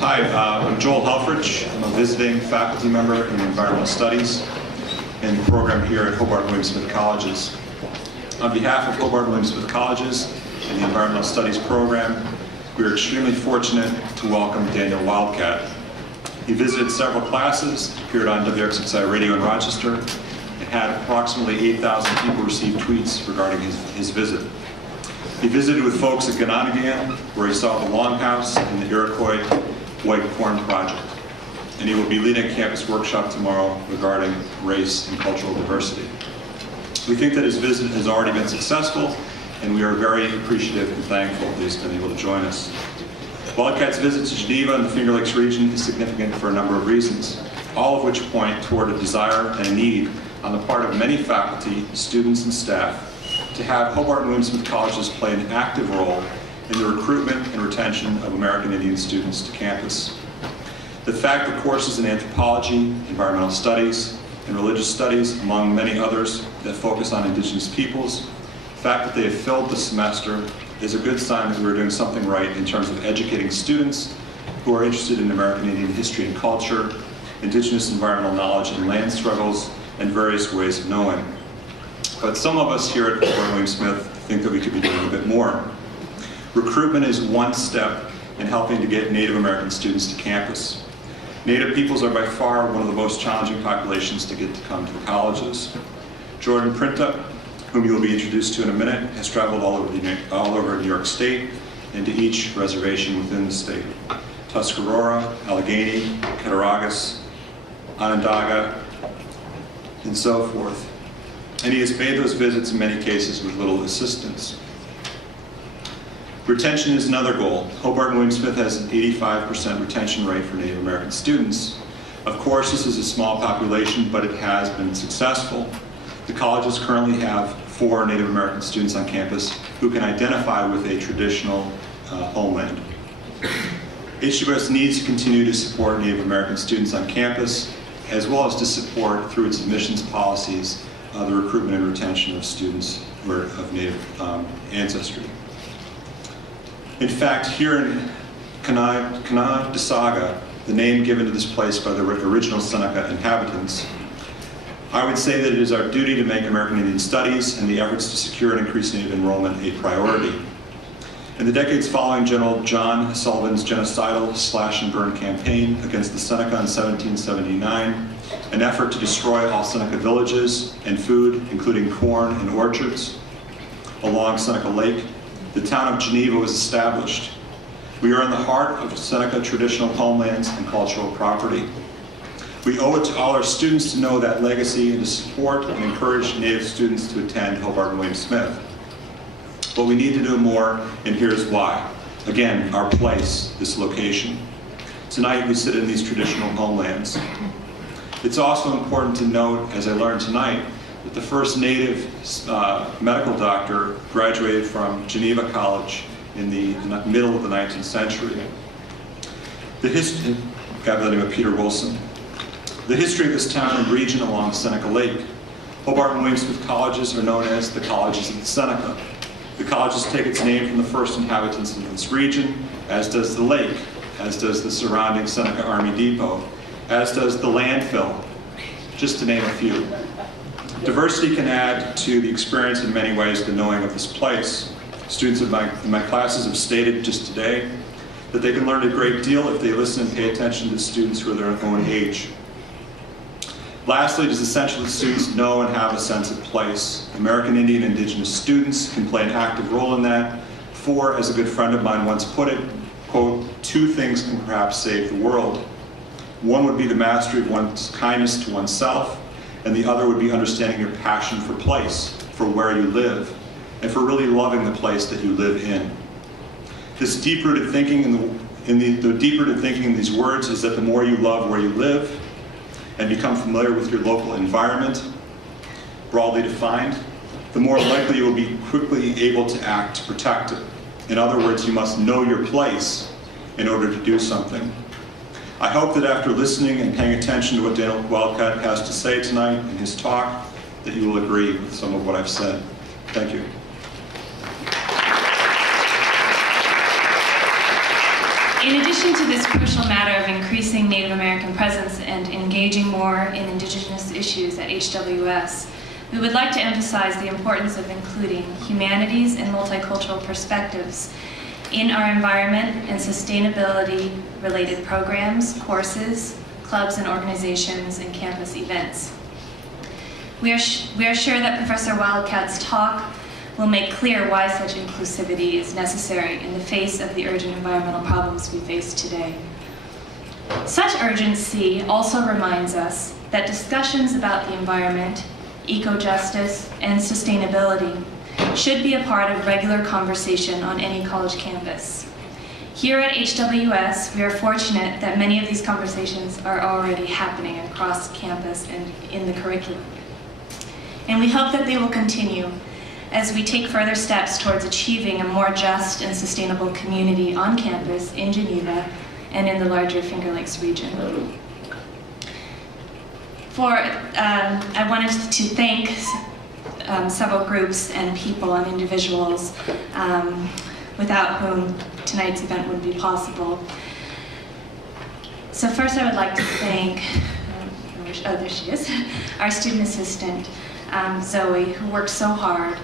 Hi, I'm Joel Helfrich. I'm a visiting faculty member in Environmental Studies in the program here at Hobart William Smith Colleges. On behalf of Hobart William Smith Colleges and the Environmental Studies program, we are extremely fortunate to welcome Daniel Wildcat. He visited several classes, appeared on WXXI Radio in Rochester, and had approximately 8,000 people receive tweets regarding his visit. He visited with folks at Enacting, where he saw the Longhouse and the Iroquois White Corn Project. And he will be leading a campus workshop tomorrow regarding race and cultural diversity. We think that his visit has already been successful, and we are very appreciative and thankful that he's been able to join us. Wildcat's visit to Geneva and the Finger Lakes region is significant for a number of reasons, all of which point toward a desire and a need on the part of many faculty, students, and staff to have Hobart and William Smith Colleges play an active role in the recruitment and retention of American Indian students to campus. The fact that courses in anthropology, environmental studies, and religious studies, among many others that focus on indigenous peoples, the fact that they have filled the semester is a good sign that we're doing something right in terms of educating students who are interested in American Indian history and culture, indigenous environmental knowledge and land struggles, and various ways of knowing. But some of us here at Hobart William Smith think that we could be doing a bit more. Recruitment is one step in helping to get Native American students to campus. Native peoples are by far one of the most challenging populations to get to come to the colleges. Jordan Printup, whom you will be introduced to in a minute, has traveled all over New York State and to each reservation within the state. Tuscarora, Allegheny, Cattaraugus, Onondaga, and so forth. And he has made those visits in many cases with little assistance. Retention is another goal. Hobart and William Smith has an 85% retention rate for Native American students. Of course, this is a small population, but it has been successful. The colleges currently have 4 Native American students on campus who can identify with a traditional homeland. HWS needs to continue to support Native American students on campus, as well as to support, through its admissions policies, the recruitment and retention of students who are of Native ancestry. In fact, here in Kanadasaga, the name given to this place by the original Seneca inhabitants, I would say that it is our duty to make American Indian studies and the efforts to secure and increase Native enrollment a priority. In the decades following General John Sullivan's genocidal slash and burn campaign against the Seneca in 1779, an effort to destroy all Seneca villages and food, including corn and orchards, along Seneca Lake, the town of Geneva was established. We are in the heart of Seneca traditional homelands and cultural property. We owe it to all our students to know that legacy and to support and encourage Native students to attend Hobart and William Smith. But we need to do more, and here's why. Again, our place, this location. Tonight we sit in these traditional homelands. It's also important to note, as I learned tonight, that the first Native medical doctor graduated from Geneva College in the middle of the 19th century. The history, a guy by the name of Peter Wilson. The history of this town and region along Seneca Lake. Hobart and William Smith Colleges are known as the Colleges of the Seneca. The colleges take its name from the first inhabitants of this region, as does the lake, as does the surrounding Seneca Army Depot, as does the landfill, just to name a few. Diversity can add to the experience in many ways, the knowing of this place. Students in my classes have stated just today that they can learn a great deal if they listen and pay attention to students who are their own age. Lastly, it is essential that students know and have a sense of place. American Indian and Indigenous students can play an active role in that, for, as a good friend of mine once put it, quote, 2 things can perhaps save the world. One would be the mastery of one's kindness to oneself, and the other would be understanding your passion for place, for where you live, and for really loving the place that you live in. This deep-rooted thinking the deep-rooted thinking in these words is that the more you love where you live and become familiar with your local environment, broadly defined, the more likely you will be quickly able to act to protect it. In other words, you must know your place in order to do something. I hope that after listening and paying attention to what Daniel Wildcat has to say tonight in his talk, that you will agree with some of what I've said. Thank you. In addition to this crucial matter of increasing Native American presence and engaging more in Indigenous issues at HWS, we would like to emphasize the importance of including humanities and multicultural perspectives in our environment and sustainability-related programs, courses, clubs and organizations, and campus events. We are sure that Professor Wildcat's talk will make clear why such inclusivity is necessary in the face of the urgent environmental problems we face today. Such urgency also reminds us that discussions about the environment, eco-justice, and sustainability should be a part of regular conversation on any college campus. Here at HWS, we are fortunate that many of these conversations are already happening across campus and in the curriculum. And we hope that they will continue as we take further steps towards achieving a more just and sustainable community on campus in Geneva and in the larger Finger Lakes region. I wanted to thank several groups and people and individuals without whom tonight's event wouldn't be possible. So first I would like to thank, there she is, our student assistant, Zoe, who worked so hard,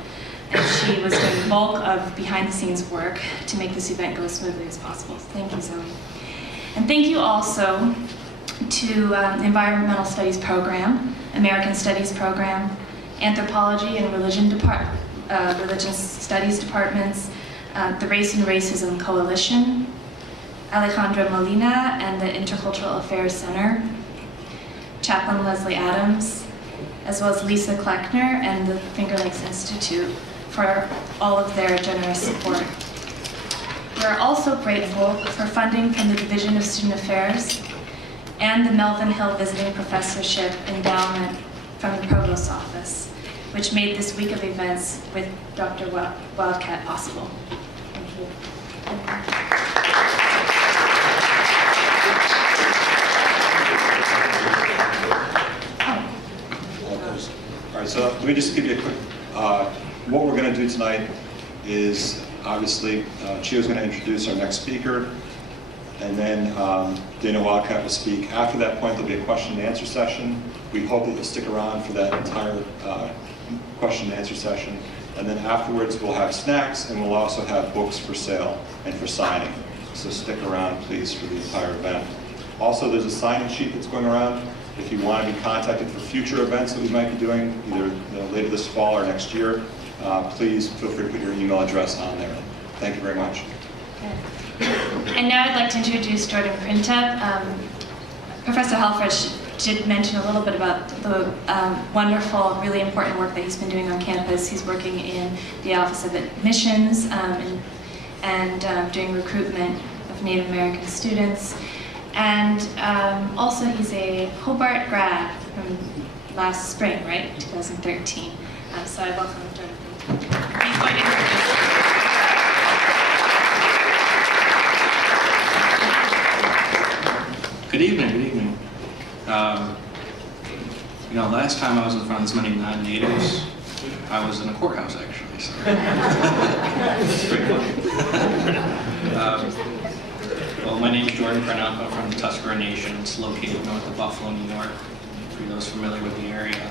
and she was doing the bulk of behind-the-scenes work to make this event go as smoothly as possible. Thank you, Zoe. And thank you also to the Environmental Studies program, American Studies program, Anthropology and Religion Religious Studies departments, the Race and Racism Coalition, Alejandra Molina and the Intercultural Affairs Center, Chaplain Leslie Adams, as well as Lisa Kleckner and the Finger Lakes Institute for all of their generous support. We are also grateful for funding from the Division of Student Affairs and the Melvin Hill Visiting Professorship Endowment from the Provost's Office, which made this week of events with Dr. Wildcat possible. Thank you. All right, so let me just give you a quick, what we're going to do tonight is obviously Chio's going to introduce our next speaker, and then Dana Wildcat will speak. After that point, there'll be a question and answer session. We hope that you'll stick around for that entire question and answer session. And then afterwards, we'll have snacks, and we'll also have books for sale and for signing. So stick around, please, for the entire event. Also, there's a sign-in sheet that's going around. If you want to be contacted for future events that we might be doing, either later this fall or next year, please feel free to put your email address on there. Thank you very much. Okay. And now I'd like to introduce Jordan Printup. Professor Helfrich did mention a little bit about the wonderful, really important work that he's been doing on campus. He's working in the Office of Admissions and doing recruitment of Native American students. And also he's a Hobart grad from last spring, right, 2013. So I welcome Jordan. He's going to introduce. Good evening, good evening. Last time I was in front of this many non-natives, I was in a courthouse actually, so it's pretty funny. Well, my name is Jordan Printup. I'm from the Muscogee Nation. It's located north of Buffalo, New York, for those familiar with the area.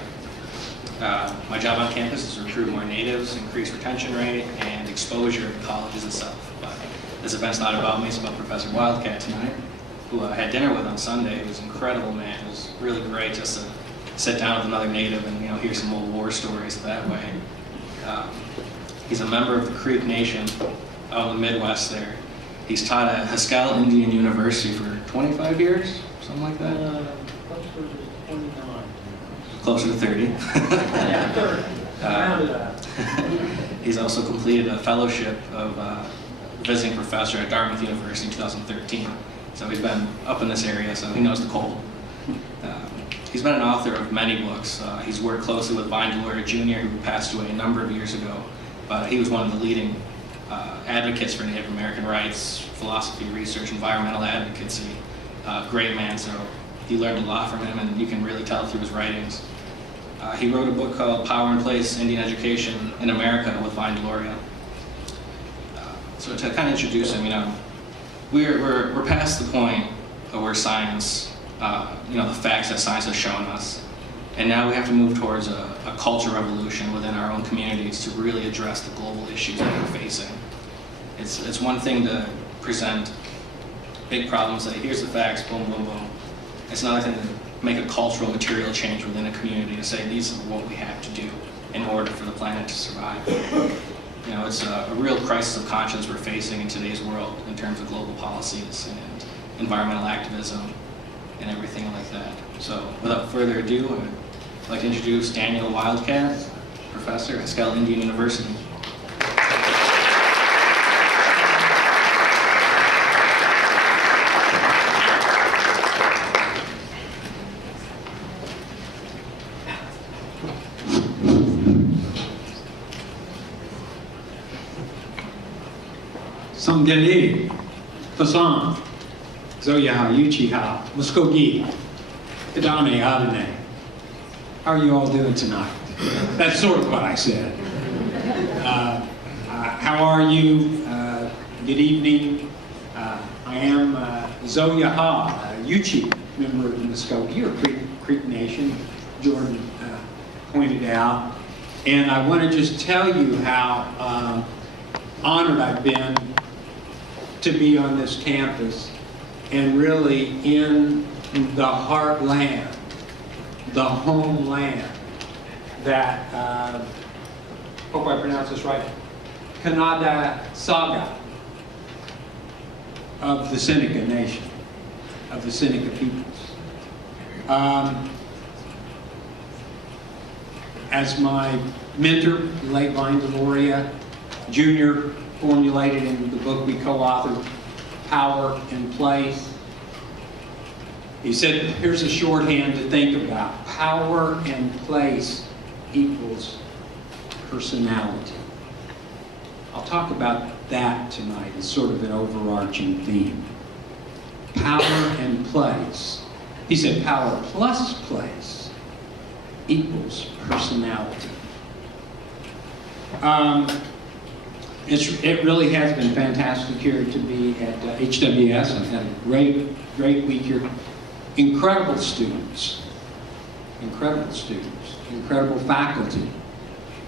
My job on campus is to recruit more natives, increase retention rate, and exposure to colleges itself. But this event's not about me, it's about Professor Wildcat tonight, who I had dinner with on Sunday. It was incredible, man. It was really great just to sit down with another native and hear some old war stories that way. He's a member of the Creek Nation out in the Midwest there. He's taught at Haskell Indian University for 25 years, something like that. Closer to 30. Yeah, 30. He's also completed a fellowship of visiting professor at Dartmouth University in 2013. So he's been up in this area, so he knows the cold. He's been an author of many books. He's worked closely with Vine Deloria Jr., who passed away a number of years ago. But he was one of the leading advocates for Native American rights, philosophy, research, environmental advocacy. Great man, so you learned a lot from him, and you can really tell through his writings. He wrote a book called Power and Place, Indian Education in America with Vine Deloria. So to kind of introduce him, we're past the point of where science, the facts that science has shown us, and now we have to move towards a culture revolution within our own communities to really address the global issues that we're facing. It's one thing to present big problems, say, here's the facts, boom, boom, boom. It's another thing to make a cultural material change within a community to say these are what we have to do in order for the planet to survive. It's a real crisis of conscience we're facing in today's world in terms of global policies and environmental activism and everything like that. So without further ado, I'd like to introduce Daniel Wildcat, professor at Haskell Indian University. Sangeli, Fasan, Zoya, Yuchi, Muscogee, Idane, Adane. How are you all doing tonight? That's sort of what I said. How are you? Good evening. I am Zoya Yuchi, member of the Muscogee or Creek Nation, Jordan pointed out. And I want to just tell you how honored I've been to be on this campus and really in the heartland, the homeland that, hope I pronounce this right, Kannada Saga of the Seneca Nation, of the Seneca peoples. As my mentor, the late Vine Deloria Jr., formulated in the book we co-authored, Power and Place. He said, here's a shorthand to think about. Power and place equals personality. I'll talk about that tonight as sort of an overarching theme. Power and place. He said power plus place equals personality. It really has been fantastic here to be at HWS. I've had a great week here. Incredible students, incredible faculty,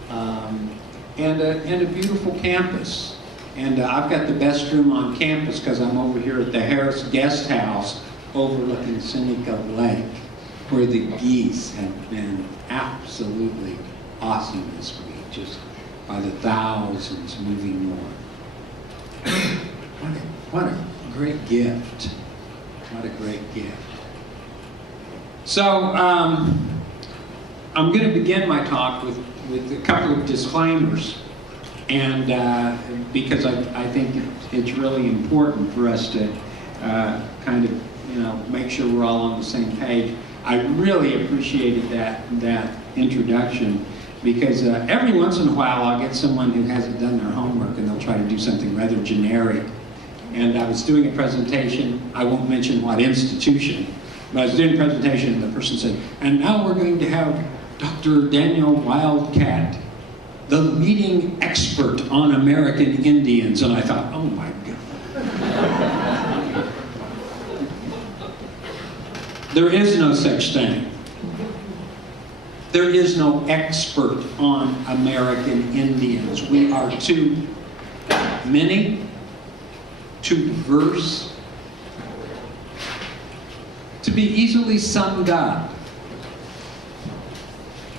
and a beautiful campus. And I've got the best room on campus because I'm over here at the Harris Guest House overlooking Seneca Lake, where the geese have been absolutely awesome this week. Just by the thousands moving north. What a great gift. What a great gift. So, I'm going to begin my talk with a couple of disclaimers. And because I think it's really important for us to kind of, make sure we're all on the same page. I really appreciated that introduction. Because every once in a while I'll get someone who hasn't done their homework and they'll try to do something rather generic. And I was doing a presentation, I won't mention what institution, but I was doing a presentation and the person said, and now we're going to have Dr. Daniel Wildcat, the leading expert on American Indians. And I thought, oh my God. There is no such thing. There is no expert on American Indians. We are too many, too diverse, to be easily summed up.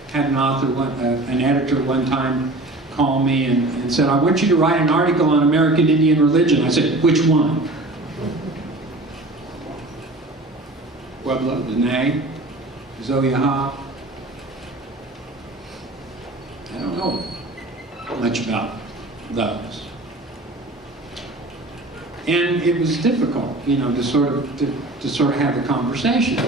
Had an editor one time call me and said, I want you to write an article on American Indian religion. I said, which one? Pueblo, Dene, Zoya. I don't know much about those. And it was difficult, to sort of have a conversation.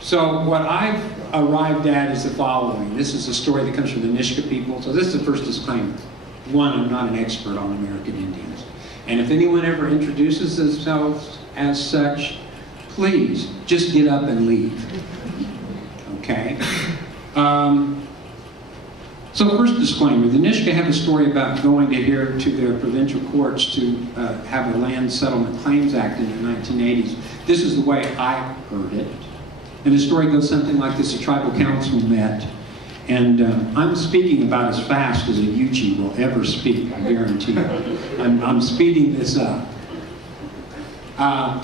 So what I've arrived at is the following. This is a story that comes from the Nisga'a people. So this is the first disclaimer. One, I'm not an expert on American Indians. And if anyone ever introduces themselves as such, please just get up and leave. Okay? So So first disclaimer, the Nisga'a have a story about going to their provincial courts to have a Land Settlement Claims Act in the 1980s. This is the way I heard it. And the story goes something like this: a tribal council met, and I'm speaking about as fast as a Yuchi will ever speak, I guarantee you. I'm speeding this up.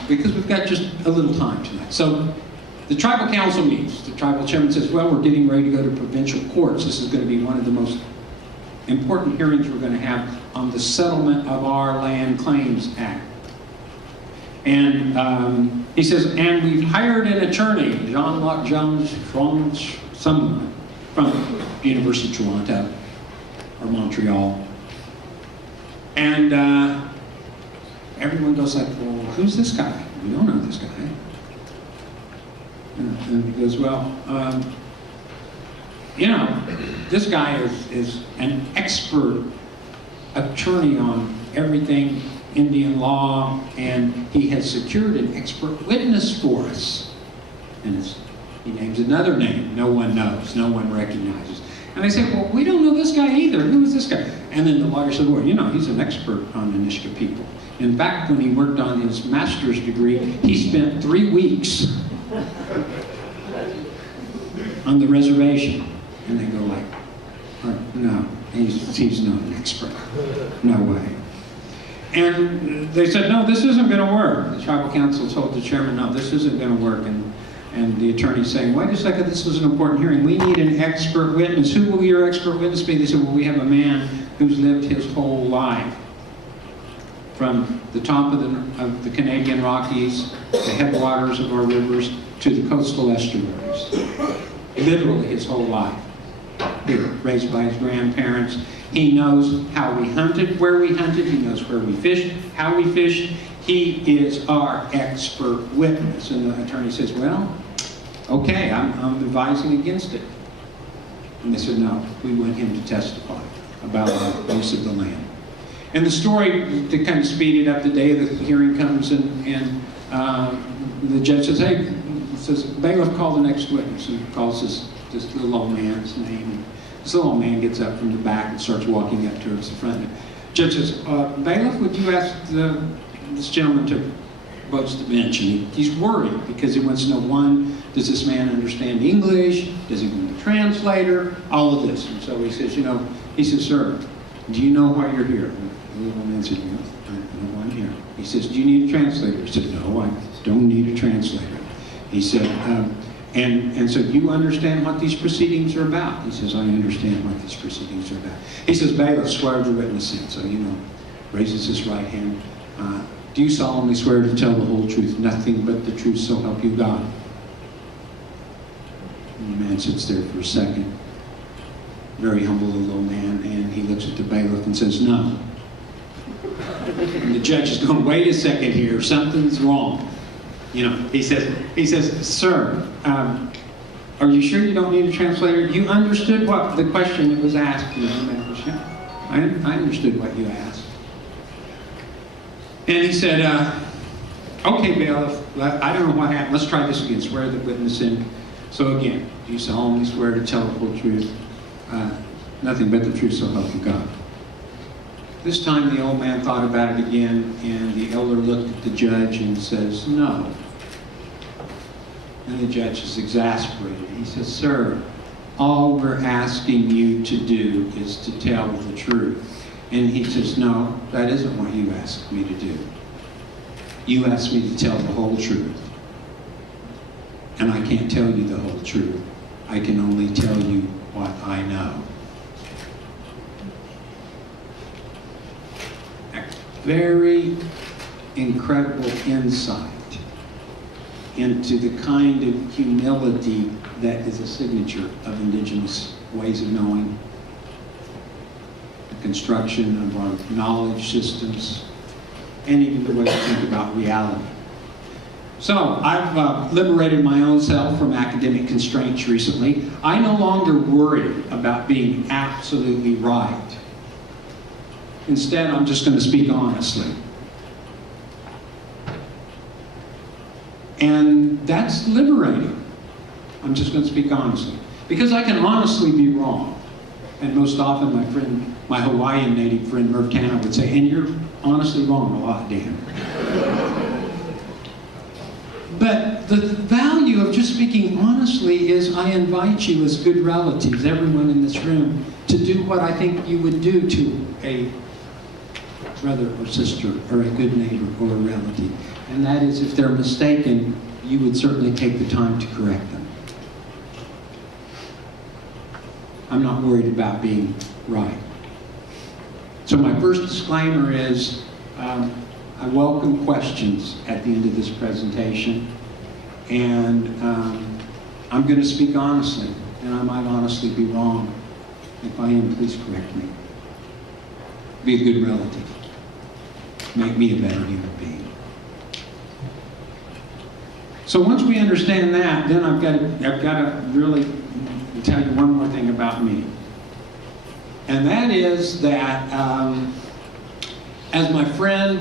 Because we've got just a little time tonight. So the tribal council meets. The tribal chairman says, well, we're getting ready to go to provincial courts. This is going to be one of the most important hearings we're going to have on the settlement of our Land Claims Act. And he says, and we've hired an attorney, Jean-Luc Jones, from someone from the University of Toronto or Montreal. And everyone goes like, well, who's this guy? We don't know this guy. And he goes, well, you know, this guy is an expert attorney on everything Indian law, and he has secured an expert witness for us. And he names another name no one knows, no one recognizes. And they say, well, we don't know this guy either. Who is this guy? And then the lawyer said, well, you know, he's an expert on the Nisga'a people. In fact, when he worked on his master's degree, he spent 3 weeks on the reservation. And they go like, oh, no, he's not an expert. No way. And they said, no, this isn't going to work. The tribal council told the chairman, no, this isn't going to work. And the attorney's saying, wait a second, this is an important hearing. We need an expert witness. Who will your expert witness be? They said, well, we have a man who's lived his whole life from the top of the Canadian Rockies, the headwaters of our rivers, to the coastal estuaries. Literally his whole life. Here, raised by his grandparents. He knows how we hunted, where we hunted. He knows where we fished, how we fished. He is our expert witness. And the attorney says, well, okay, I'm advising against it. And they said, no, we want him to testify about the use of the land. And the story, to kind of speed it up, the day of the hearing comes and the judge says, hey, bailiff, call the next witness. And he calls this little old man's name. This little old man gets up from the back and starts walking up towards the front. The judge says, bailiff, would you ask this gentleman to approach the bench? And he's worried because he wants to know, one, does this man understand English? Does he need a translator? All of this. And so he says, sir, do you know why you're here? The little man said, no, I know why I'm here. He says, do you need a translator? He said, no, I don't need a translator. He said, and so you understand what these proceedings are about? He says, I understand what these proceedings are about. He says, bailiff, swear the witness in. So, raises his right hand. Do you solemnly swear to tell the whole truth, nothing but the truth, so help you God? And the man sits there for a second, very humble little man, and he looks at the bailiff and says, no. And the judge is going, wait a second here, something's wrong. He says, sir, are you sure you don't need a translator? You understood what the question that was asked? I understood what you asked. And he said, okay, bailiff, I don't know what happened. Let's try this again. Swear the witness in. So again, do you solemnly swear to tell the whole truth, nothing but the truth, so help you God? This time the old man thought about it again, and the elder looked at the judge and says, no. And the judge is exasperated. He says, sir, all we're asking you to do is to tell the truth. And he says, no, that isn't what you asked me to do. You asked me to tell the whole truth. And I can't tell you the whole truth. I can only tell you what I know. Very incredible insight into the kind of humility that is a signature of indigenous ways of knowing, the construction of our knowledge systems, and even the way we think about reality. So I've liberated my own self from academic constraints recently. I no longer worry about being absolutely right. Instead, I'm just going to speak honestly. And that's liberating. I'm just going to speak honestly. Because I can honestly be wrong. And most often my Hawaiian native friend Murtana would say, and you're honestly wrong a lot, Dan. But the value of just speaking honestly is I invite you as good relatives, everyone in this room, to do what I think you would do to a brother or sister or a good neighbor or a relative. And that is, if they're mistaken, you would certainly take the time to correct them. I'm not worried about being right. So my first disclaimer is I welcome questions at the end of this presentation, and I'm going to speak honestly, and I might honestly be wrong. If I am, please correct me. Be a good relative. Make me a better human being. So once we understand that, then I've got to really tell you one more thing about me. And that is that as my friend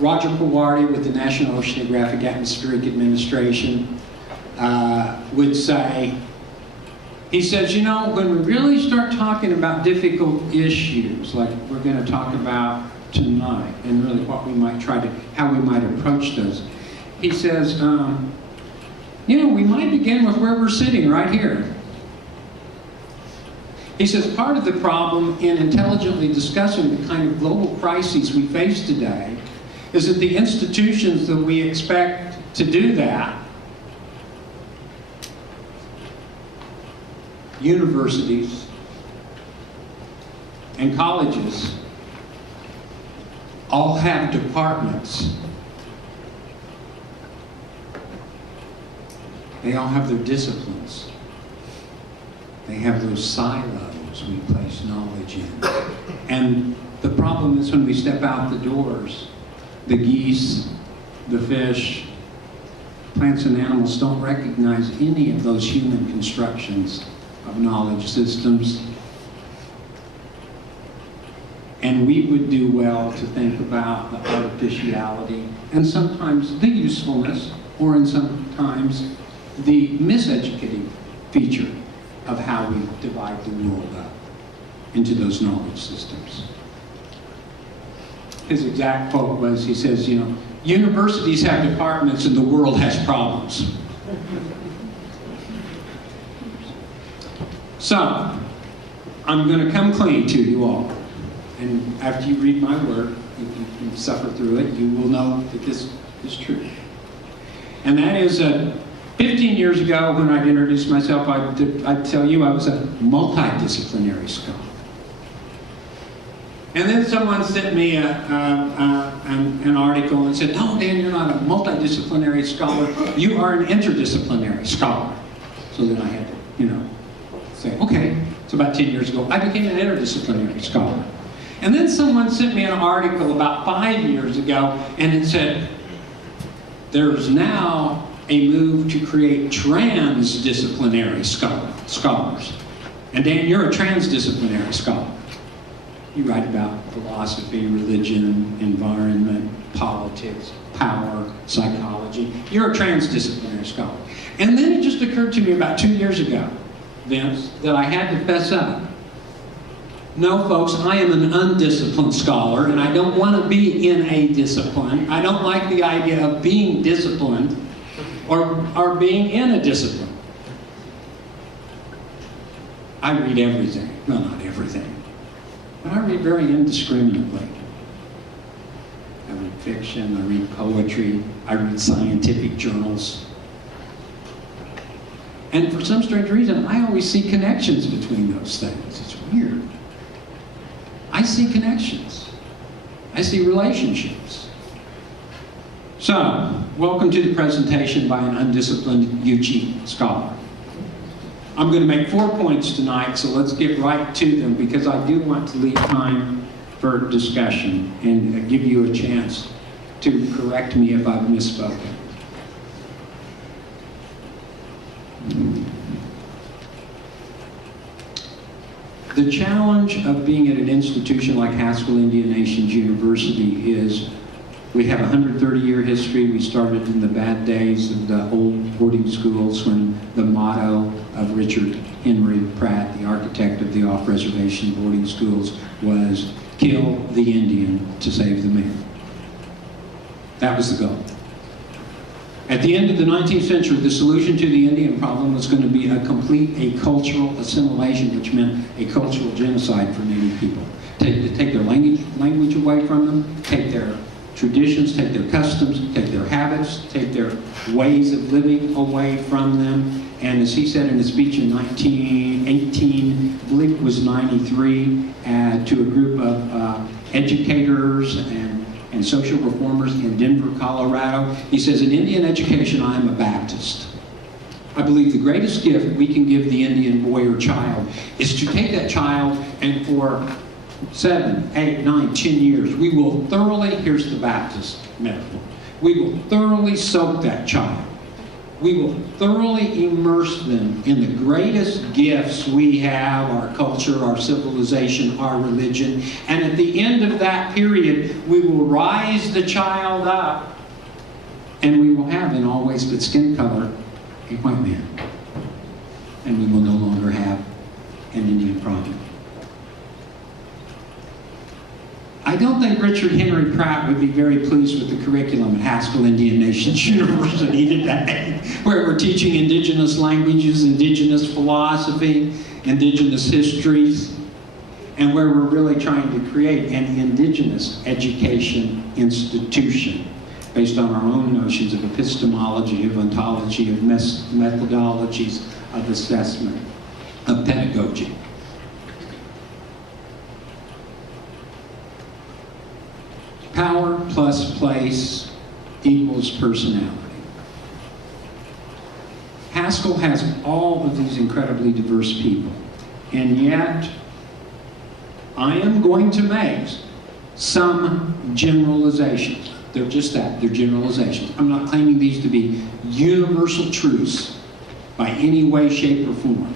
Roger Pawardi with the National Oceanographic Atmospheric Administration would say, he says, you know, when we really start talking about difficult issues, like we're going to talk about tonight, and really what we might how we might approach those, he says, you know, we might begin with where we're sitting right here. He says part of the problem in intelligently discussing the kind of global crises we face today is that the institutions that we expect to do that, universities and colleges, all have departments. They all have their disciplines. They have those silos we place knowledge in. And the problem is when we step out the doors, the geese, the fish, plants and animals don't recognize any of those human constructions of knowledge systems. And we would do well to think about the artificiality and sometimes the usefulness, or in sometimes the miseducating feature of how we divide the world up into those knowledge systems. His exact quote was, he says, you know, universities have departments and the world has problems. So, I'm going to come clean to you all. And after you read my work, if you suffer through it, you will know that this is true. And that is 15 years ago, when I'd introduced myself, I'd tell you I was a multidisciplinary scholar. And then someone sent me an article and said, no, Dan, you're not a multidisciplinary scholar. You are an interdisciplinary scholar. So then I had to, you know, say, okay. So about 10 years ago, I became an interdisciplinary scholar. And then someone sent me an article about 5 years ago, and it said, there's now a move to create transdisciplinary scholars. And Dan, you're a transdisciplinary scholar. You write about philosophy, religion, environment, politics, power, psychology. You're a transdisciplinary scholar. And then it just occurred to me about 2 years ago, Vince, that I had to fess up. No, folks, I am an undisciplined scholar, and I don't want to be in a discipline. I don't like the idea of being disciplined or being in a discipline. I read everything. Well, not everything. But I read very indiscriminately. I read fiction, I read poetry, I read scientific journals. And for some strange reason, I always see connections between those things. It's weird. I see connections. I see relationships. So, welcome to the presentation by an undisciplined Yuchi scholar. I'm going to make 4 points tonight, so let's get right to them, because I do want to leave time for discussion and give you a chance to correct me if I've misspoken. The challenge of being at an institution like Haskell Indian Nations University is we have a 130-year history. We started in the bad days of the old boarding schools when the motto of Richard Henry Pratt, the architect of the off-reservation boarding schools was kill the Indian to save the man. That was the goal. At the end of the 19th century, the solution to the Indian problem was going to be a cultural assimilation, which meant a cultural genocide for Native people. Take their language away from them, take their traditions, take their customs, take their habits, take their ways of living away from them. And as he said in his speech in 1918, I believe it was 93, to a group of educators and social reformers in Denver, Colorado, he says, in Indian education, I am a Baptist. I believe the greatest gift we can give the Indian boy or child is to take that child and for 7, 8, 9, 10 years, we will thoroughly, here's the Baptist metaphor, we will thoroughly soak that child. We will thoroughly immerse them in the greatest gifts we have, our culture, our civilization, our religion. And at the end of that period, we will rise the child up and we will have, in all ways but skin color, a white man. And we will no longer have an Indian problem. I don't think Richard Henry Pratt would be very pleased with the curriculum at Haskell Indian Nations University today, where we're teaching indigenous languages, indigenous philosophy, indigenous histories, and where we're really trying to create an indigenous education institution based on our own notions of epistemology, of ontology, of methodologies, of assessment, of pedagogy. Power plus place equals personality. Haskell has all of these incredibly diverse people, and yet I am going to make some generalizations. They're just that, they're generalizations. I'm not claiming these to be universal truths by any way, shape, or form.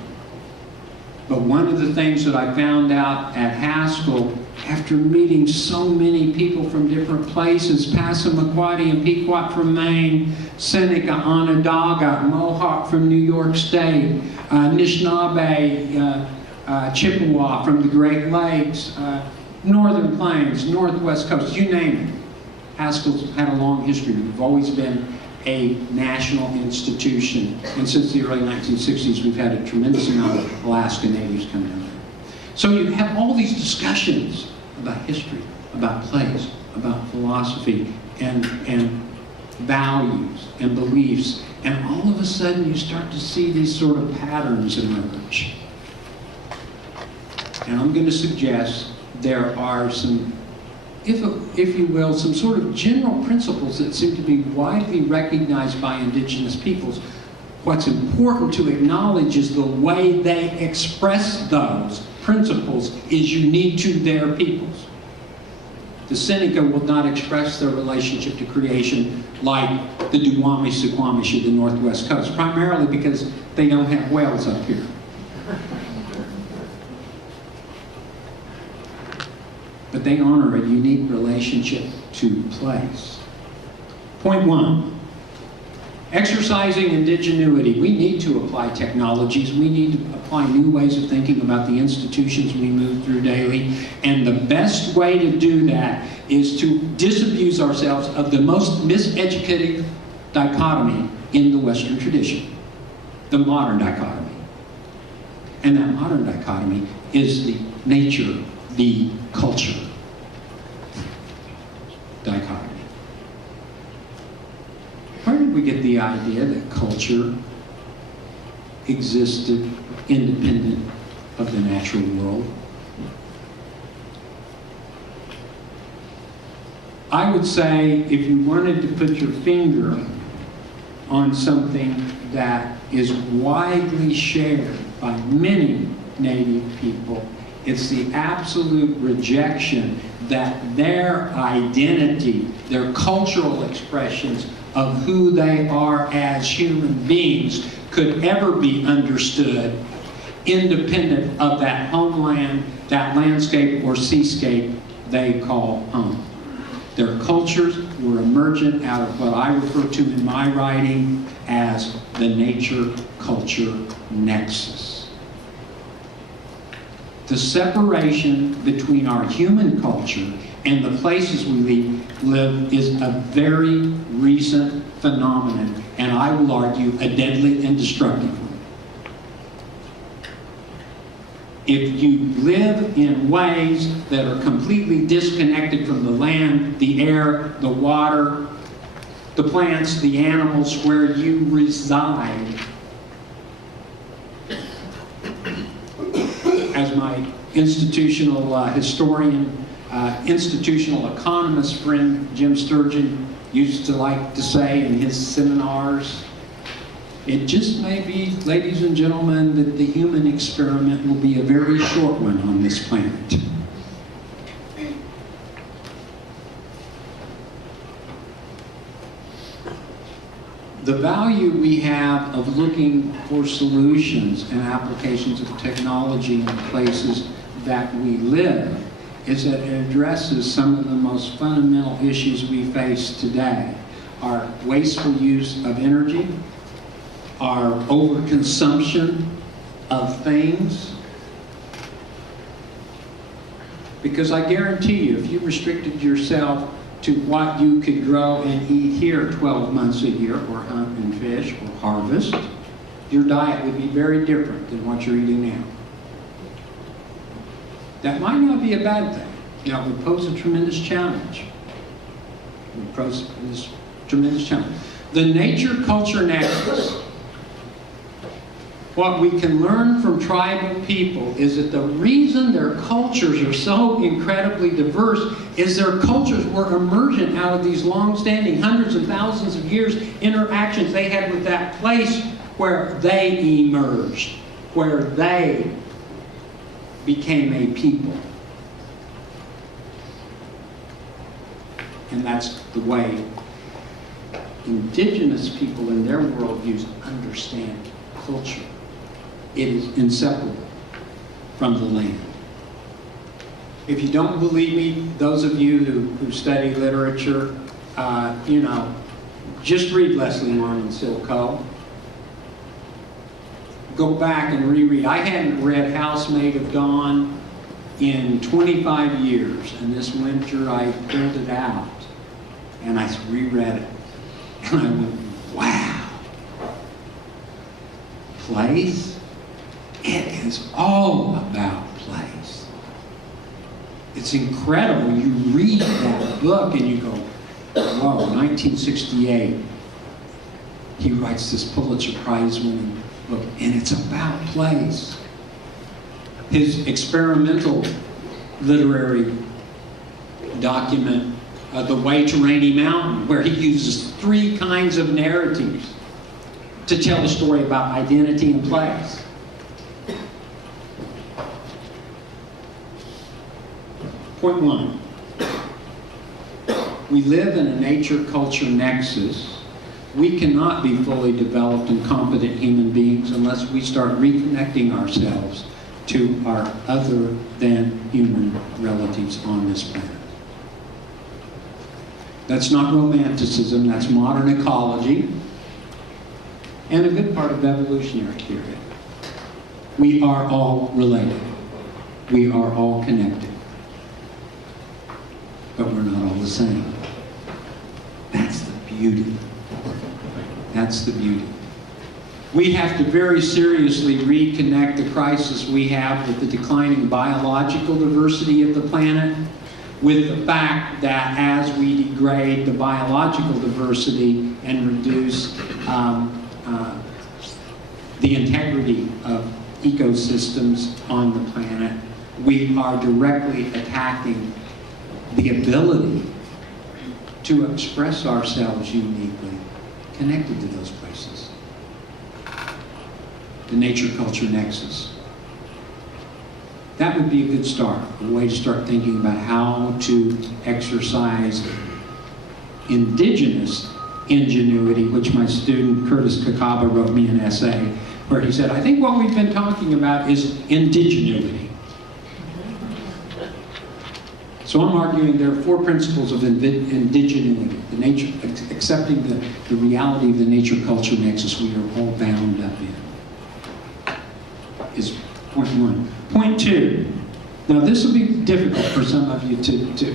But one of the things that I found out at Haskell, after meeting so many people from different places, Passamaquoddy and Pequot from Maine, Seneca, Onondaga, Mohawk from New York State, Anishinaabe, Chippewa from the Great Lakes, Northern Plains, Northwest Coast, you name it. Haskell's had a long history. We've always been a national institution. And since the early 1960s, we've had a tremendous amount of Alaska Natives come down there. So you have all these discussions about history, about place, about philosophy, and values and beliefs. And all of a sudden, you start to see these sort of patterns emerge. And I'm going to suggest there are some, if you will, some sort of general principles that seem to be widely recognized by indigenous peoples. What's important to acknowledge is the way they express those principles is unique to their peoples. The Seneca will not express their relationship to creation like the Duwamish, Suquamish of the Northwest Coast, primarily because they don't have whales up here. But they honor a unique relationship to place. Point 1, exercising indigenuity. We need to apply technologies. We need to apply new ways of thinking about the institutions we move through daily. And the best way to do that is to disabuse ourselves of the most miseducated dichotomy in the Western tradition, the modern dichotomy. And that modern dichotomy is the nature, the culture dichotomy. Where did we get the idea that culture existed independent of the natural world? I would say if you wanted to put your finger on something that is widely shared by many Native people, it's the absolute rejection that their identity, their cultural expressions of who they are as human beings could ever be understood independent of that homeland, that landscape or seascape they call home. Their cultures were emergent out of what I refer to in my writing as the nature-culture nexus. the separation between our human culture and the places we live is a very recent phenomenon, and I will argue a deadly and destructive one. If you live in ways that are completely disconnected from the land, the air, the water, the plants, the animals where you reside, as my institutional historian, institutional economist friend Jim Sturgeon used to like to say in his seminars, it just may be, ladies and gentlemen, that the human experiment will be a very short one on this planet. The value we have of looking for solutions and applications of technology in places that we live is that it addresses some of the most fundamental issues we face today. Our wasteful use of energy, our overconsumption of things. Because I guarantee you, if you restricted yourself to what you could grow and eat here 12 months a year, or hunt and fish, or harvest, your diet would be very different than what you're eating now. That might not be a bad thing. You know, it would pose a tremendous challenge. It would pose this tremendous challenge. The nature-culture nexus. What we can learn from tribal people is that the reason their cultures are so incredibly diverse is their cultures were emergent out of these long-standing, hundreds of thousands of years interactions they had with that place where they emerged, where they became a people. And that's the way indigenous people in their worldviews understand culture. It is inseparable from the land. If you don't believe me, those of you who study literature, you know, just read Leslie Marmon Silko. Go back and reread. I hadn't read Housemaid of Dawn in 25 years, and this winter I pulled it out and I reread it, and I went, wow. Place? It is all about place. It's incredible. You read that book and you go, whoa, 1968. He writes this Pulitzer Prize-winning book, and it's about place. His experimental literary document, The Way to Rainy Mountain, where he uses 3 kinds of narratives to tell a story about identity and place. Point 1. We live in a nature-culture nexus. We cannot be fully developed and competent human beings unless we start reconnecting ourselves to our other than human relatives on this planet. That's not romanticism, that's modern ecology and a good part of evolutionary theory. We are all related. We are all connected. But we're not all the same. That's the beauty. That's the beauty. We have to very seriously reconnect the crisis we have with the declining biological diversity of the planet with the fact that as we degrade the biological diversity and reduce the integrity of ecosystems on the planet, we are directly attacking the ability to express ourselves uniquely connected to those places. The nature-culture nexus. That would be a good start, a way to start thinking about how to exercise indigenous ingenuity, which my student Curtis Kakaba wrote me an essay where he said, I think what we've been talking about is indigenuity. So I'm arguing there are 4 principles of indigenuity, the nature, accepting the reality of the nature-culture nexus we are all bound up in, is point 1. Point 2, Now this will be difficult for some of you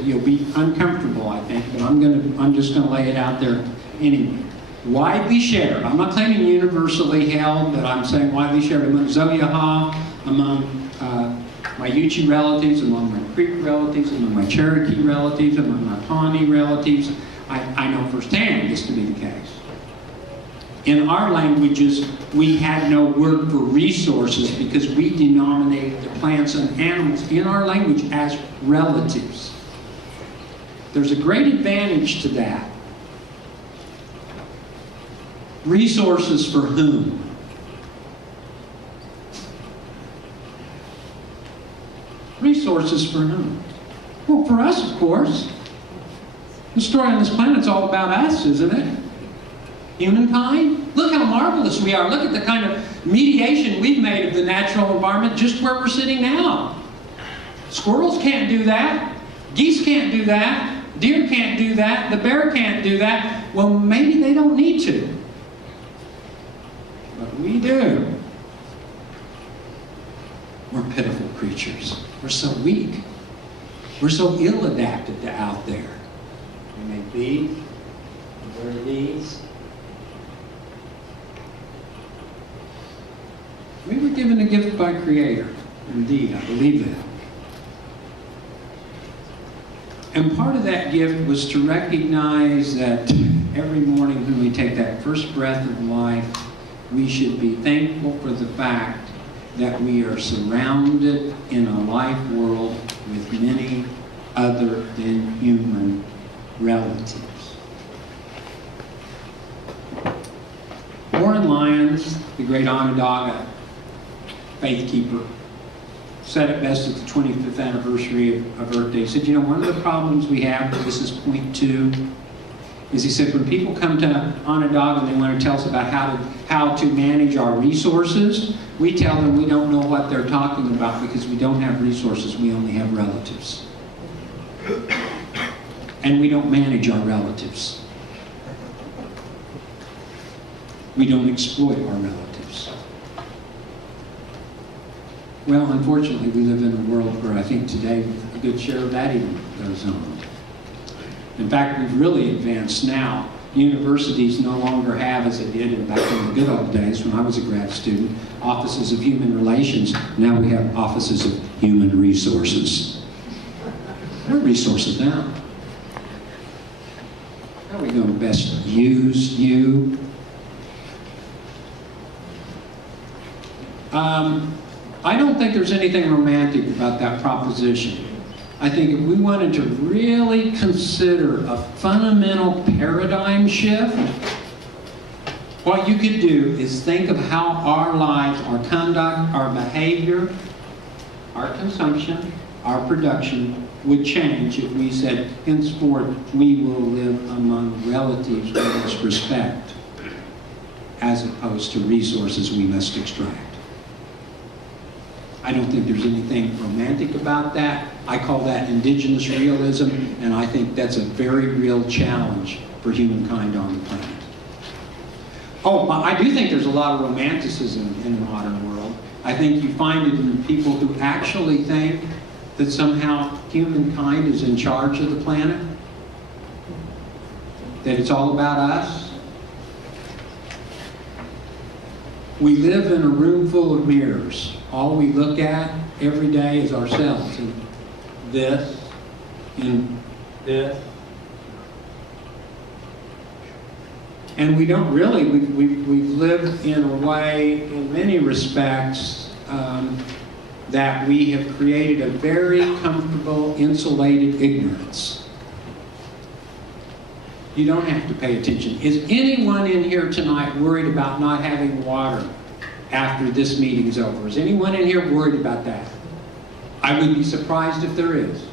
you'll be uncomfortable, I think, but I'm just gonna lay it out there anyway. Widely shared. I'm not claiming universally held, but I'm saying widely shared among Zoyaha, among my Yuchi relatives, among my Creek relatives, among my Cherokee relatives, among my Pawnee relatives. I know firsthand this to be the case. In our languages, we had no word for resources because we denominated the plants and animals in our language as relatives. There's a great advantage to that. Resources for whom? Resources for whom? Well, for us, of course. The story on this planet's all about us, isn't it? Humankind? Look how marvelous we are. Look at the kind of mediation we've made of the natural environment just where we're sitting now. Squirrels can't do that. Geese can't do that. Deer can't do that. The bear can't do that. Well, maybe they don't need to. But we do. We're pitiful creatures. We're so weak. We're so ill-adapted to out there. We make these, wear these. We were given a gift by Creator. Indeed, I believe that. And part of that gift was to recognize that every morning when we take that first breath of life, we should be thankful for the fact that we are surrounded in a life world with many other than human relatives. Warren Lyons, the great Onondaga faith keeper, said it best at the 25th anniversary of Earth Day. He said, you know, one of the problems we have, this is point 2, is he said, when people come to Onondaga and they want to tell us about how to manage our resources, we tell them we don't know what they're talking about because we don't have resources, we only have relatives. And we don't manage our relatives. We don't exploit our relatives. Well, unfortunately, we live in a world where I think today a good share of that even goes on. In fact, we've really advanced now. Universities no longer have, as they did back in the good old days when I was a grad student, offices of human relations. Now we have offices of human resources. What are resources now? How are we going to best use you? I don't think there's anything romantic about that proposition. I think if we wanted to really consider a fundamental paradigm shift, what you could do is think of how our lives, our conduct, our behavior, our consumption, our production would change if we said, henceforth, we will live among relatives with respect, as opposed to resources we must extract. I don't think there's anything romantic about that. I call that indigenous realism, and I think that's a very real challenge for humankind on the planet. Oh, I do think there's a lot of romanticism in the modern world. I think you find it in people who actually think that somehow humankind is in charge of the planet, that it's all about us. We live in a room full of mirrors. All we look at every day is ourselves. And this, and this. And we don't really, we've lived in a way, in many respects, that we have created a very comfortable, insulated ignorance. You don't have to pay attention. Is anyone in here tonight worried about not having water after this meeting's over? Is anyone in here worried about that? I would be surprised if there is.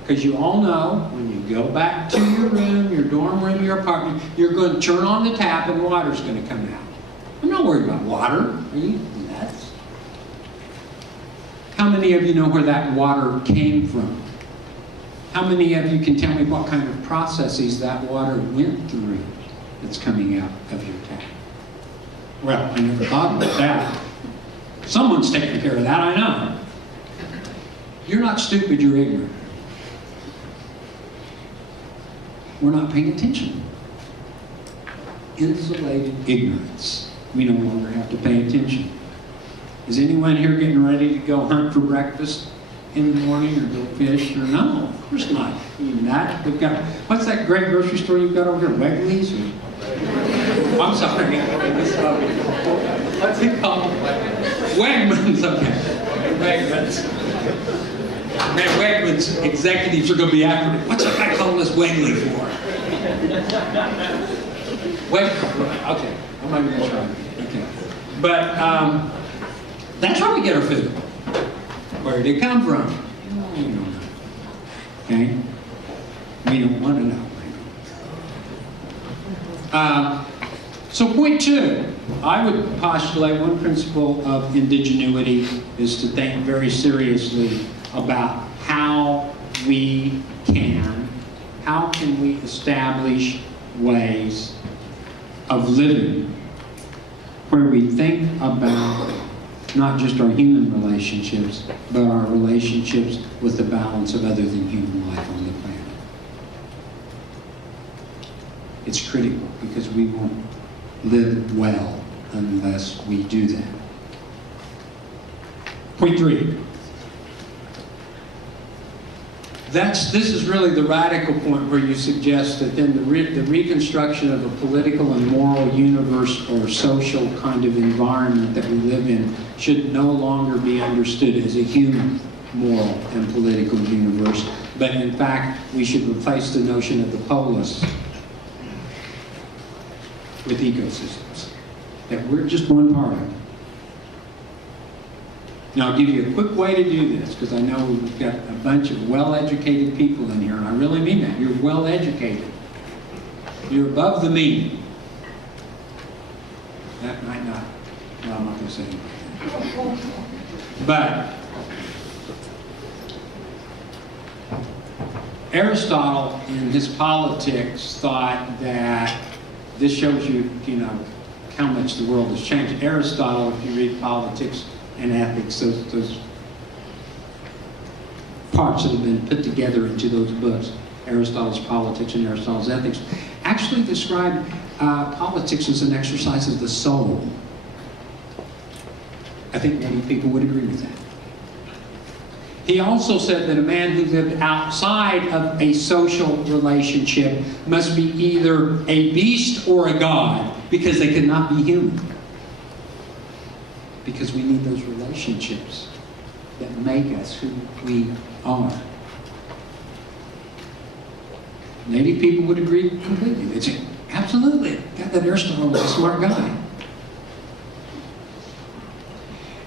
Because you all know, when you go back to your room, your dorm room, your apartment, you're going to turn on the tap and water's going to come out. I'm not worried about water. Are you nuts? How many of you know where that water came from? How many of you can tell me what kind of processes that water went through that's coming out of your tap? Well, I never thought about that. Someone's taking care of that, I know. You're not stupid, you're ignorant. We're not paying attention. Insulated ignorance. We no longer have to pay attention. Is anyone here getting ready to go hunt for breakfast in the morning or go fish? Or no, of course not. Even that. We've got, what's that great grocery store you've got over here? Wegley's? Or, I'm sorry. What's it called? Wegmans. Okay. Wegmans. Man, Wegmans executives are going to be after me. What's that guy calling us Wegley for? Okay, I'm not even trying. Okay, but that's where we get our food. Where did it come from? We don't know. Okay, we don't want to know. So point 2, I would postulate one principle of indigenuity is to think very seriously about how can we establish ways of living where we think about not just our human relationships, but our relationships with the balance of other than human life on the planet. It's critical because we won't live well unless we do that. Point 3. This is really the radical point where you suggest that then the reconstruction of a political and moral universe or social kind of environment that we live in should no longer be understood as a human, moral, and political universe, but in fact we should replace the notion of the polis with ecosystems, that we're just one part of it. Now, I'll give you a quick way to do this, because I know we've got a bunch of well-educated people in here, and I really mean that. You're well-educated. You're above the mean. That might not, well, I'm not going to say anything. But Aristotle, in his Politics, thought that this shows you, how much the world has changed. Aristotle, if you read Politics and Ethics, those parts that have been put together into those books, Aristotle's Politics and Aristotle's Ethics, actually describe politics as an exercise of the soul. I think many people would agree with that. He also said that a man who lived outside of a social relationship must be either a beast or a god, because they could not be human. Because we need those relationships that make us who we are. Native people would agree completely. They'd say, absolutely, that Aristotle was a smart guy.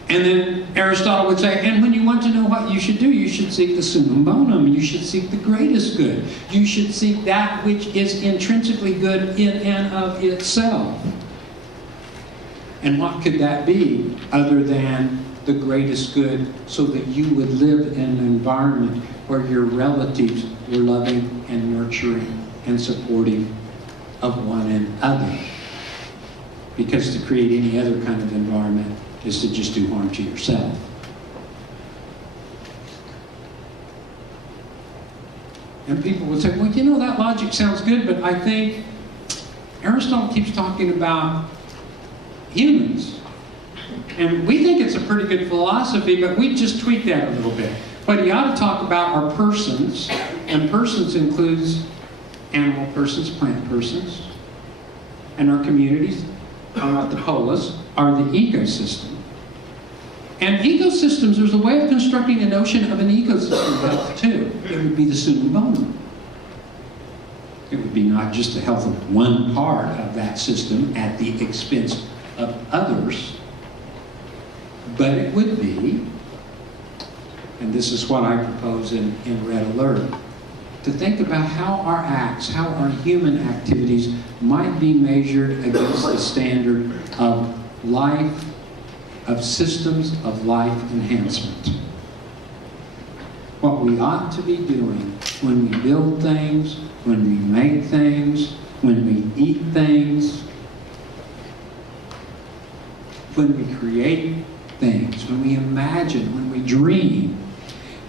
And then Aristotle would say, and when you want to know what you should do, you should seek the summum bonum. You should seek the greatest good. You should seek that which is intrinsically good in and of itself. And what could that be other than the greatest good, so that you would live in an environment where your relatives were loving and nurturing and supportive of one another? Because to create any other kind of environment is to just do harm to yourself. And people would say, well, that logic sounds good, but I think Aristotle keeps talking about humans. And we think it's a pretty good philosophy, but we just tweak that a little bit. But he ought to talk about our persons, and persons includes animal persons, plant persons, and our communities are not the polis, are the ecosystem. And ecosystems, there's a way of constructing a notion of an ecosystem health too. It would be the summum bonum. It would be not just the health of one part of that system at the expense of others, but it would be, and this is what I propose in Red Alert, to think about how our acts, how our human activities might be measured against the standard of life, of systems of life enhancement. What we ought to be doing when we build things, when we make things, when we eat things, when we create things, when we imagine, when we dream,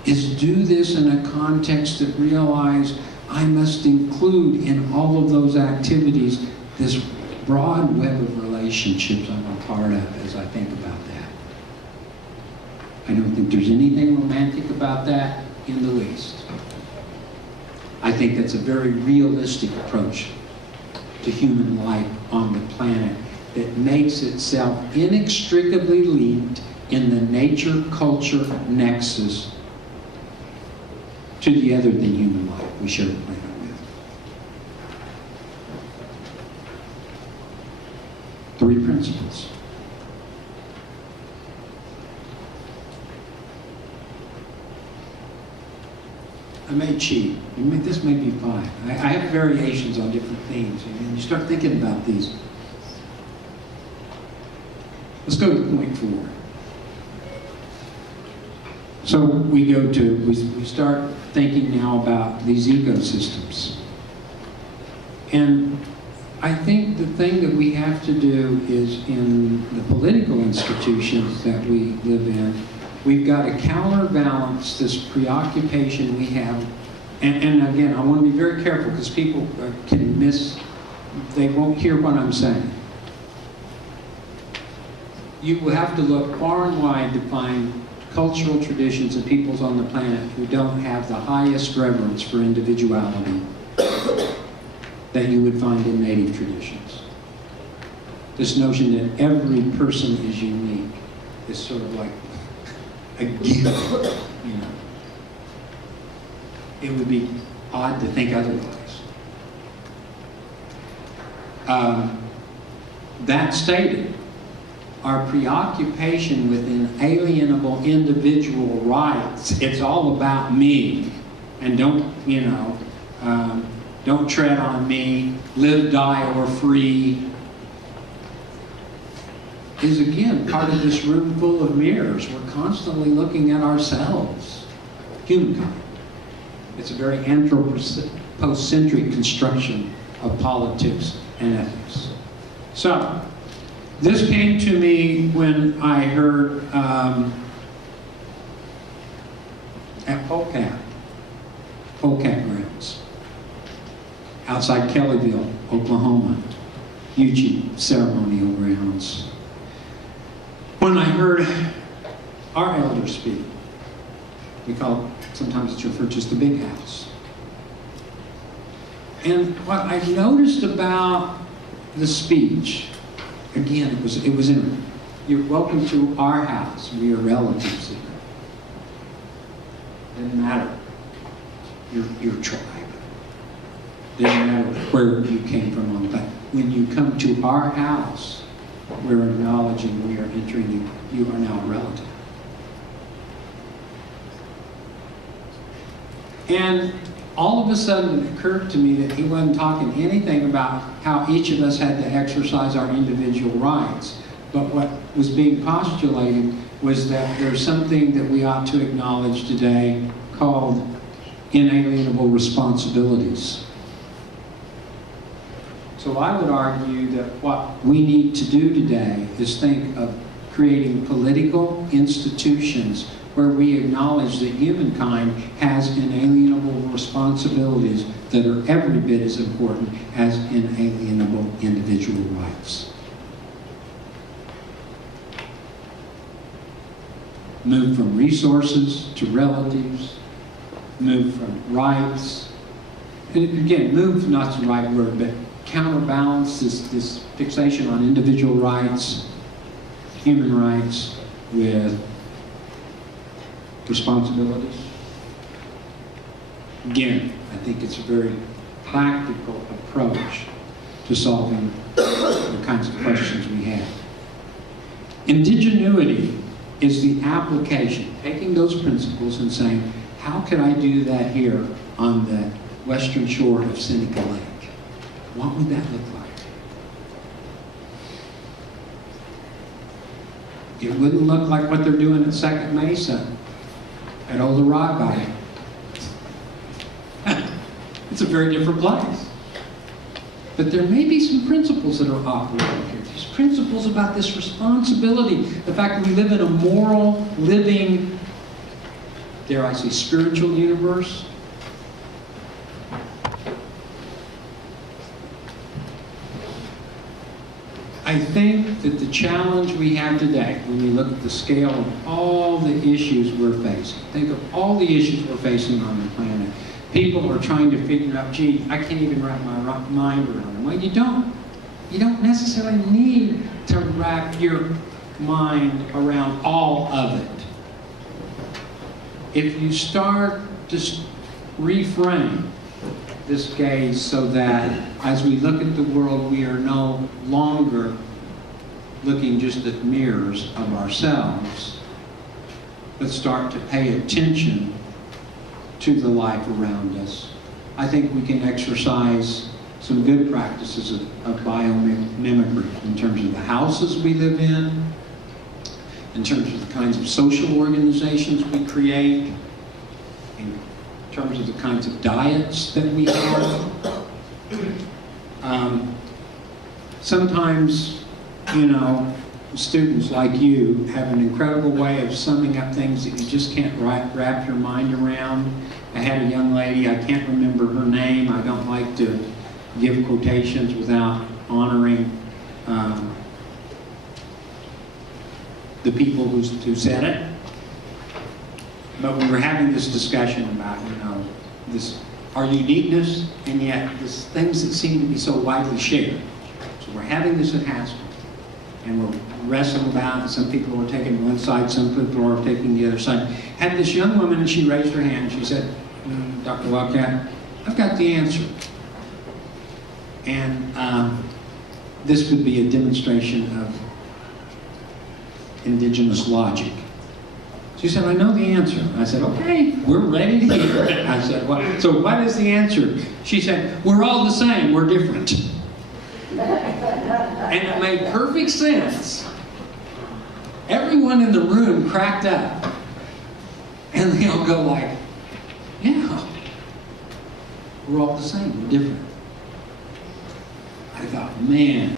is do this in a context that realize I must include in all of those activities this broad web of relationships I'm a part of as I think about that. I don't think there's anything romantic about that in the least. I think that's a very realistic approach to human life on the planet that makes itself inextricably linked in the nature-culture nexus to the other than human life we share the planet with. 3 principles. I may cheat. This may be 5. I have variations on different themes. And you start thinking about these. Let's go to point 4. So we start thinking now about these ecosystems. And I think the thing that we have to do is in the political institutions that we live in, we've got to counterbalance this preoccupation we have. And again, I want to be very careful because people can they won't hear what I'm saying. You will have to look far and wide to find cultural traditions of peoples on the planet who don't have the highest reverence for individuality that you would find in native traditions. This notion that every person is unique is sort of like a gift, you know. It would be odd to think otherwise. That stated, our preoccupation with inalienable individual rights, it's all about me, and don't tread on me, live, die, or free, is again part of this room full of mirrors. We're constantly looking at ourselves, humankind. It's a very anthropocentric construction of politics and ethics. So, this came to me when I heard at Wildcat grounds, outside Kellyville, Oklahoma, Yuchi ceremonial grounds. When I heard our elders speak, sometimes it's referred to as the big house. And what I noticed about the speech, again, it was in, you're welcome to our house. We are relatives here. Didn't matter your tribe. Didn't matter where you came from on that. When you come to our house, we're acknowledging we are entering you. You are now a relative. And all of a sudden it occurred to me that he wasn't talking anything about how each of us had to exercise our individual rights. But what was being postulated was that there's something that we ought to acknowledge today called inalienable responsibilities. So I would argue that what we need to do today is think of creating political institutions where we acknowledge that humankind has inalienable responsibilities that are every bit as important as inalienable individual rights. Move from resources to relatives, move from rights, and again, move not the right word, but counterbalance this fixation on individual rights, human rights, with responsibilities. Again, I think it's a very practical approach to solving the kinds of questions we have. Indigenuity is the application, taking those principles and saying, how can I do that here on the western shore of Seneca Lake? What would that look like? It wouldn't look like what they're doing at Second Mesa, at Old Rabbi. It's a very different place. But there may be some principles that are operating here. These principles about this responsibility, the fact that we live in a moral, living, dare I say, spiritual universe. I think that the challenge we have today, when we look at the scale of all the issues we're facing, think of all the issues we're facing on the planet. People are trying to figure out, gee, I can't even wrap my mind around them. Well, you don't. You don't necessarily need to wrap your mind around all of it. If you start to reframe this gaze so that as we look at the world, we are no longer looking just at mirrors of ourselves, but start to pay attention to the life around us. I think we can exercise some good practices of biomimicry in terms of the houses we live in terms of the kinds of social organizations we create, in terms of the kinds of diets that we have. Sometimes, you know, students like you have an incredible way of summing up things that you just can't wrap your mind around. I had a young lady, I can't remember her name, I don't like to give quotations without honoring the people who said it. But we were having this discussion about, you know, our uniqueness, and yet these things that seem to be so widely shared. So we're having this at Haskell, and we're wrestling about it. Some people are taking one side, some people are taking the other side. Had this young woman, and she raised her hand, she said, Dr. Wildcat, I've got the answer. And this would be a demonstration of indigenous logic. She said, I know the answer. I said, okay, we're ready to hear it. I said, well, so what is the answer? She said, we're all the same, we're different. And it made perfect sense. Everyone in the room cracked up. And they all go like, yeah, we're all the same, we're different. I thought, man,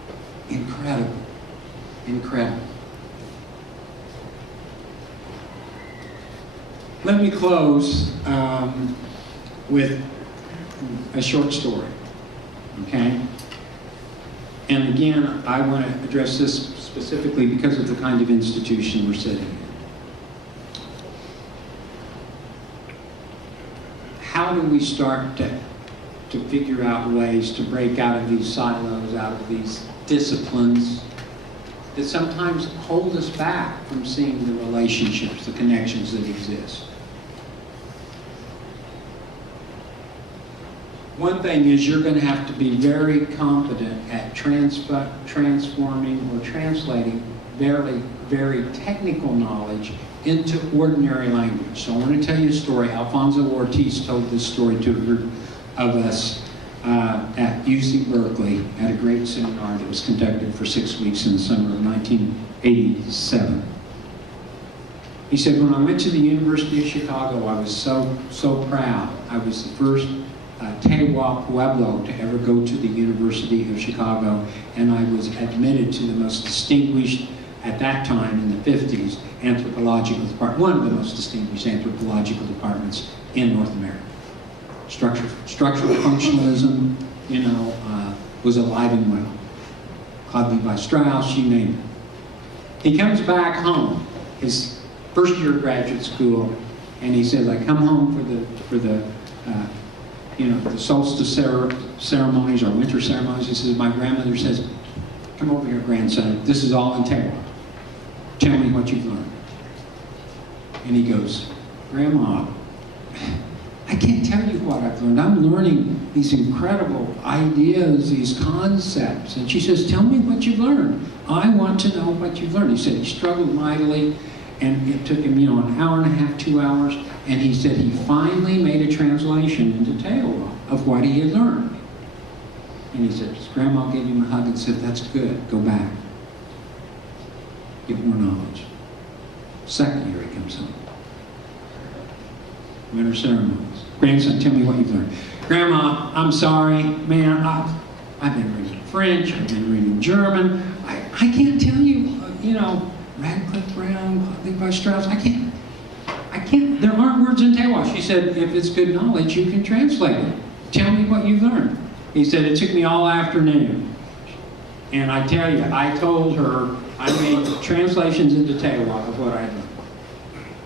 incredible, incredible. Let me close with a short story, okay? And again, I want to address this specifically because of the kind of institution we're sitting in. How do we start to figure out ways to break out of these silos, out of these disciplines that sometimes hold us back from seeing the relationships, the connections that exist? One thing is you're going to have to be very competent at transforming or translating very, very technical knowledge into ordinary language. So I want to tell you a story. Alfonso Ortiz told this story to a group of us at UC Berkeley at a great seminar that was conducted for 6 weeks in the summer of 1987. He said, when I went to the University of Chicago, I was so proud. I was the first Tewa Pueblo to ever go to the University of Chicago, and I was admitted to the most distinguished, at that time in the 50s, anthropological department, one of the most distinguished anthropological departments in North America. Structural functionalism, you know, was alive and well. Claude Levi-Strauss, you name it. He comes back home, his first year of graduate school, and he says, I come home for the solstice ceremonies or winter ceremonies. He says, my grandmother says, come over here, grandson. This is all in Tewa. Tell me what you've learned. And he goes, Grandma, I can't tell you what I've learned. I'm learning these incredible ideas, these concepts. And she says, tell me what you've learned. I want to know what you've learned. He said he struggled mightily, and it took him, an hour and a half, 2 hours. And he said he finally made a translation into Tewa of what he had learned. And he said, his grandma gave him a hug and said, that's good, go back. Get more knowledge. Second year he comes home. Winter ceremonies. Grandson, tell me what you've learned. Grandma, I'm sorry, man, I've been reading French, I've been reading German. I can't tell you, Radcliffe Brown, Levi Strauss, I can't, there aren't words in Tewa. She said, if it's good knowledge, you can translate it. Tell me what you've learned. He said, it took me all afternoon. And I tell you, I told her, I made translations into Tewa of what I learned.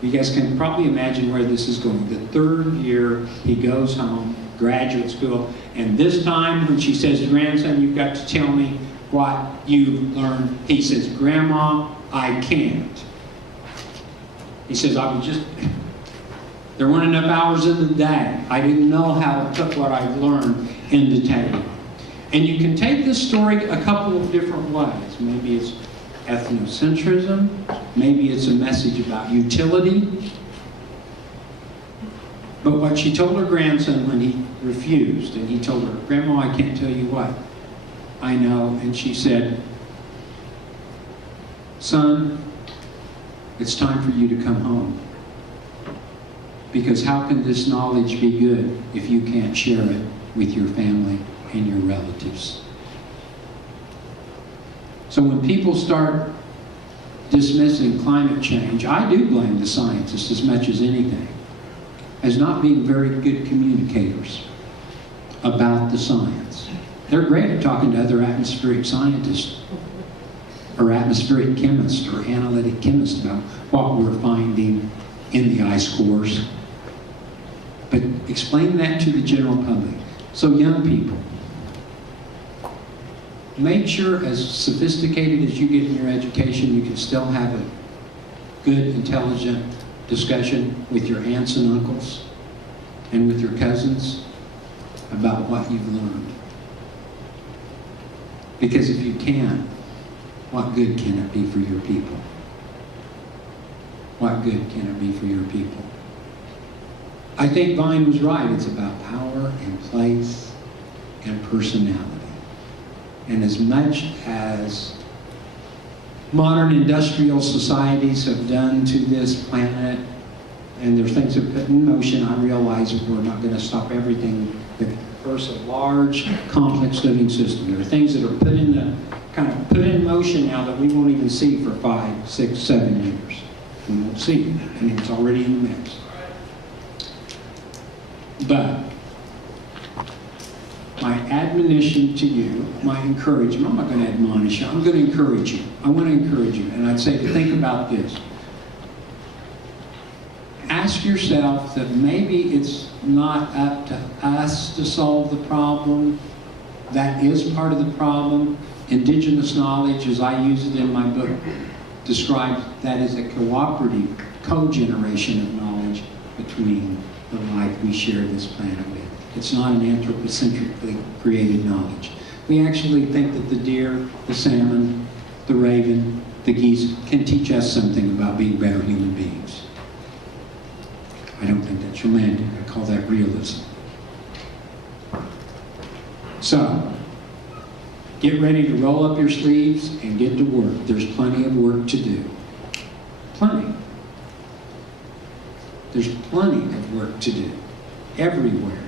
You guys can probably imagine where this is going. The third year, he goes home, graduate school, and this time when she says, grandson, you've got to tell me what you've learned, he says, Grandma, I can't. He says, there weren't enough hours in the day. I didn't know how to put what I've learned into Tewa. And you can take this story a couple of different ways. Maybe it's ethnocentrism, maybe it's a message about utility. But what she told her grandson when he refused, and he told her, Grandma, I can't tell you what. I know. And she said, son, it's time for you to come home. Because how can this knowledge be good if you can't share it with your family and your relatives? So when people start dismissing climate change, I do blame the scientists as much as anything, as not being very good communicators about the science. They're great at talking to other atmospheric scientists or atmospheric chemists or analytic chemists about what we're finding in the ice cores. But explain that to the general public. So young people, make sure as sophisticated as you get in your education, you can still have a good, intelligent discussion with your aunts and uncles and with your cousins about what you've learned. Because if you can't, what good can it be for your people? What good can it be for your people? I think Vine was right. It's about power and place and personality. And as much as modern industrial societies have done to this planet, and there's things that put in motion, I realize that we're not going to stop everything. There's a large, complex living system. There are things that are put in motion now that we won't even see for 5, 6, 7 years. We won't see it. I mean, it's already in the mix. But my admonition to you, my encouragement, I'm not going to admonish you, I'm going to encourage you. I want to encourage you, and I'd say to think about this. Ask yourself that maybe it's not up to us to solve the problem. That is part of the problem. Indigenous knowledge, as I use it in my book, describes that as a cooperative, co-generation of knowledge between the life we share this planet with. It's not an anthropocentrically created knowledge. We actually think that the deer, the salmon, the raven, the geese can teach us something about being better human beings. I don't think that's romantic. I call that realism. So, get ready to roll up your sleeves and get to work. There's plenty of work to do. Plenty. There's plenty of work to do. Everywhere.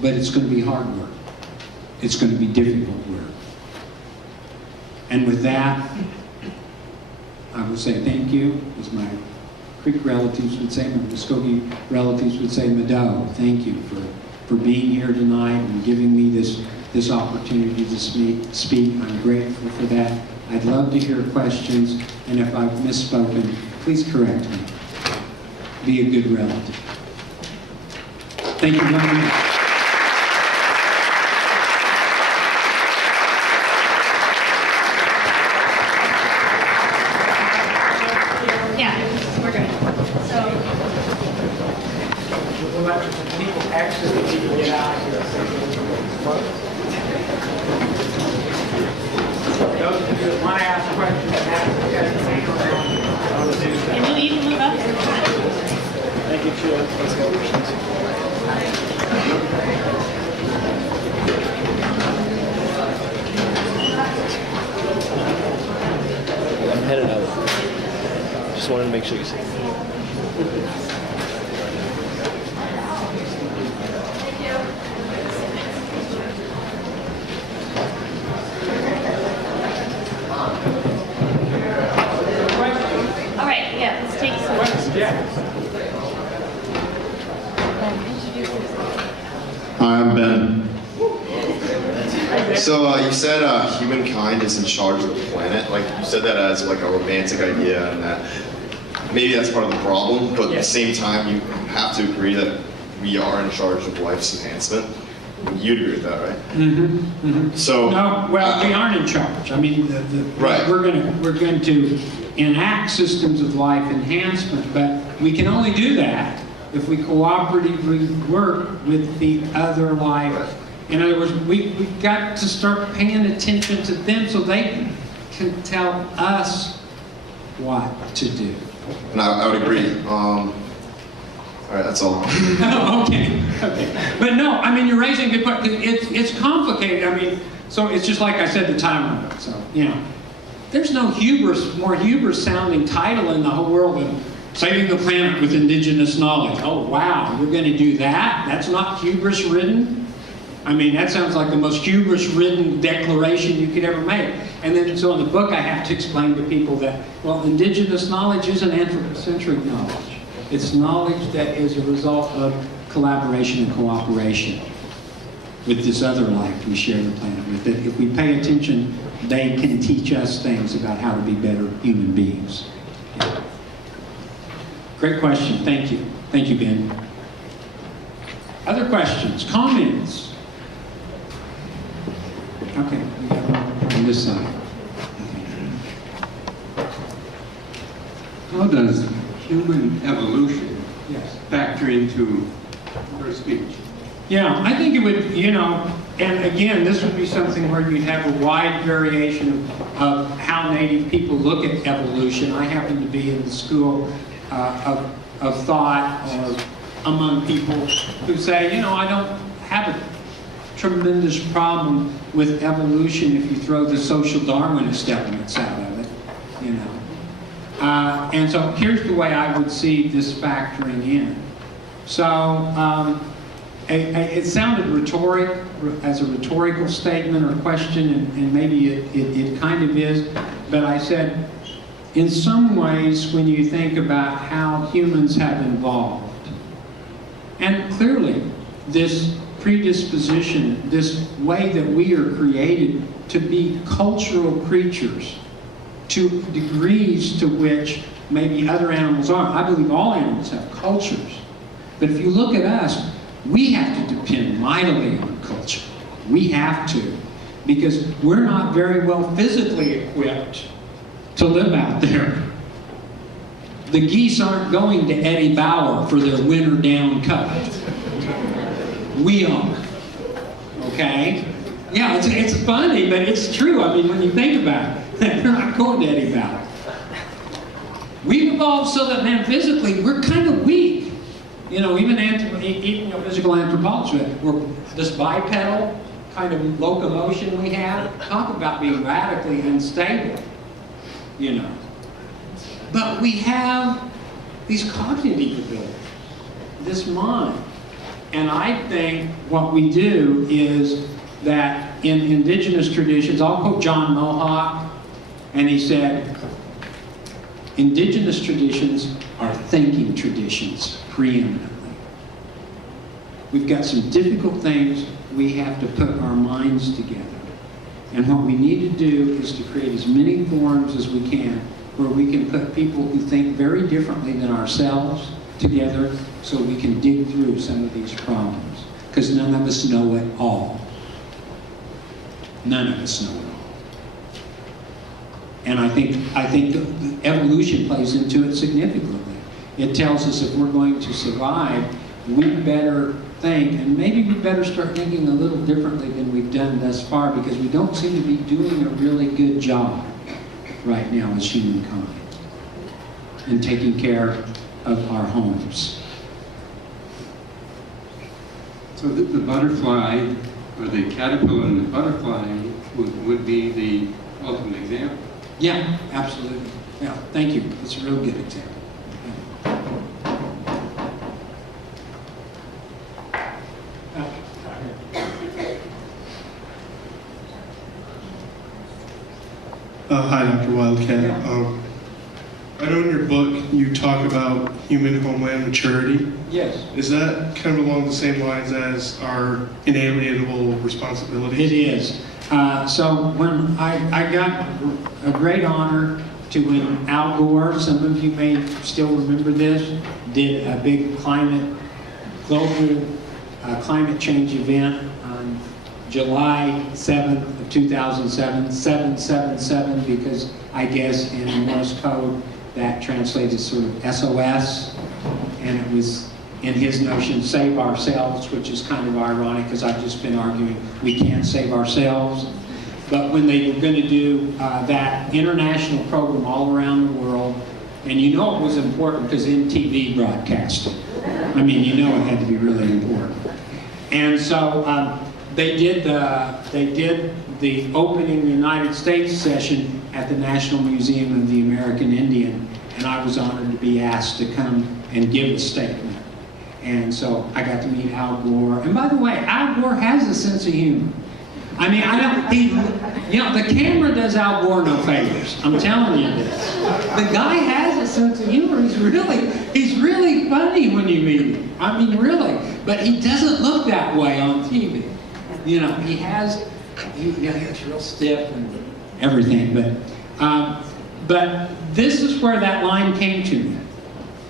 But it's going to be hard work. It's going to be difficult work. And with that, I will say thank you, as my Creek relatives would say, my Muscogee relatives would say, Mado, thank you for being here tonight and giving me this opportunity to speak. I'm grateful for that. I'd love to hear questions, and if I've misspoken, please correct me. Be a good relative. Thank you very much. Yeah, we're good. So, We'll let people exit, people get out of here. Those of you that want to ask questions, can you even move up? thank you, Sheila. Let's go. I'm headed out. Just wanted to make sure you see. All right, yeah, let's take some. Yeah. Hi, I'm Ben. So you said humankind is in charge of the planet. Like you said that as like a romantic idea, and that maybe that's part of the problem. But at the same time, you have to agree that we are in charge of life's enhancement. You'd agree with that, right? Mm-hmm. Mm-hmm. So no, well, we aren't in charge. I mean, right. We're going to enact systems of life enhancement, but we can only do that if we cooperatively work with the other life. In other words, we've got to start paying attention to them so they can tell us what to do. And I would agree. All right, that's all. Okay. But no, I mean, you're raising a good point. It's complicated. I mean, so it's just like I said, the time limit. So, you know, there's no more hubris sounding title in the whole world than saving the planet with indigenous knowledge. Oh, wow, you're going to do that? That's not hubris-ridden? I mean, that sounds like the most hubris-ridden declaration you could ever make. And then, so in the book, I have to explain to people that, well, indigenous knowledge isn't anthropocentric knowledge. It's knowledge that is a result of collaboration and cooperation with this other life we share the planet with. That if we pay attention, they can teach us things about how to be better human beings. Yeah. Great question. Thank you. Thank you, Ben. Other questions? Comments? Okay. We got one on this side. How does human evolution Yes. factor into your speech? Yeah, I think it would, you know, and again, this would be something where you'd have a wide variation of how Native people look at evolution. I happen to be in the school of thought or among people who say, you know, I don't have a tremendous problem with evolution if you throw the social Darwinist elements out of it, you know. And so here's the way I would see this factoring in. So it sounded rhetoric, as a rhetorical statement or question, and maybe it kind of is, but I said, in some ways, when you think about how humans have evolved, and clearly this predisposition, this way that we are created to be cultural creatures, to degrees to which maybe other animals aren't. I believe all animals have cultures. But if you look at us, we have to depend mightily on culture. We have to. Because we're not very well physically equipped to live out there. The geese aren't going to Eddie Bauer for their winter down cover. We are. Okay? Yeah, it's funny, but it's true. I mean, when you think about it, they're not going to Eddie Bauer. We've evolved so that, man, physically, we're kind of weak. You know, even physical anthropology, we're this bipedal kind of locomotion we have. Talk about being radically unstable, you know. But we have these cognitive abilities, this mind. And I think what we do is that in indigenous traditions, I'll quote John Mohawk, and he said, indigenous traditions are thinking traditions preeminently. We've got some difficult things we have to put our minds together. And what we need to do is to create as many forums as we can where we can put people who think very differently than ourselves together so we can dig through some of these problems. Because none of us know it all. None of us know it all. And I think evolution plays into it significantly. It tells us if we're going to survive, we better think, and maybe we better start thinking a little differently than we've done thus far, because we don't seem to be doing a really good job right now as humankind in taking care of our homes. So the butterfly, or the caterpillar and the butterfly, would be the ultimate example. Yeah, absolutely. Yeah, thank you. That's a real good example. Hi, Dr. Wildcat. I know in your book you talk about human homeland maturity. Yes. Is that kind of along the same lines as our inalienable responsibilities? It is. So when I got a great honor to when Al Gore, some of you may still remember this, did a big global climate change event on July 7th of 2007, 777, because I guess in Morse code that translated sort of SOS, and it was in his notion, save ourselves, which is kind of ironic because I've just been arguing we can't save ourselves. But when they were going to do that international program all around the world, and you know it was important because MTV broadcast it. I mean, you know it had to be really important. And so they did the opening United States session at the National Museum of the American Indian, and I was honored to be asked to come and give a statement. And so I got to meet Al Gore. And by the way, Al Gore has a sense of humor. I mean, the camera does Al Gore no favors. I'm telling you this. The guy has a sense of humor. He's really funny when you meet him. I mean, really. But he doesn't look that way on TV. You know, he's real stiff and everything. But this is where that line came to me.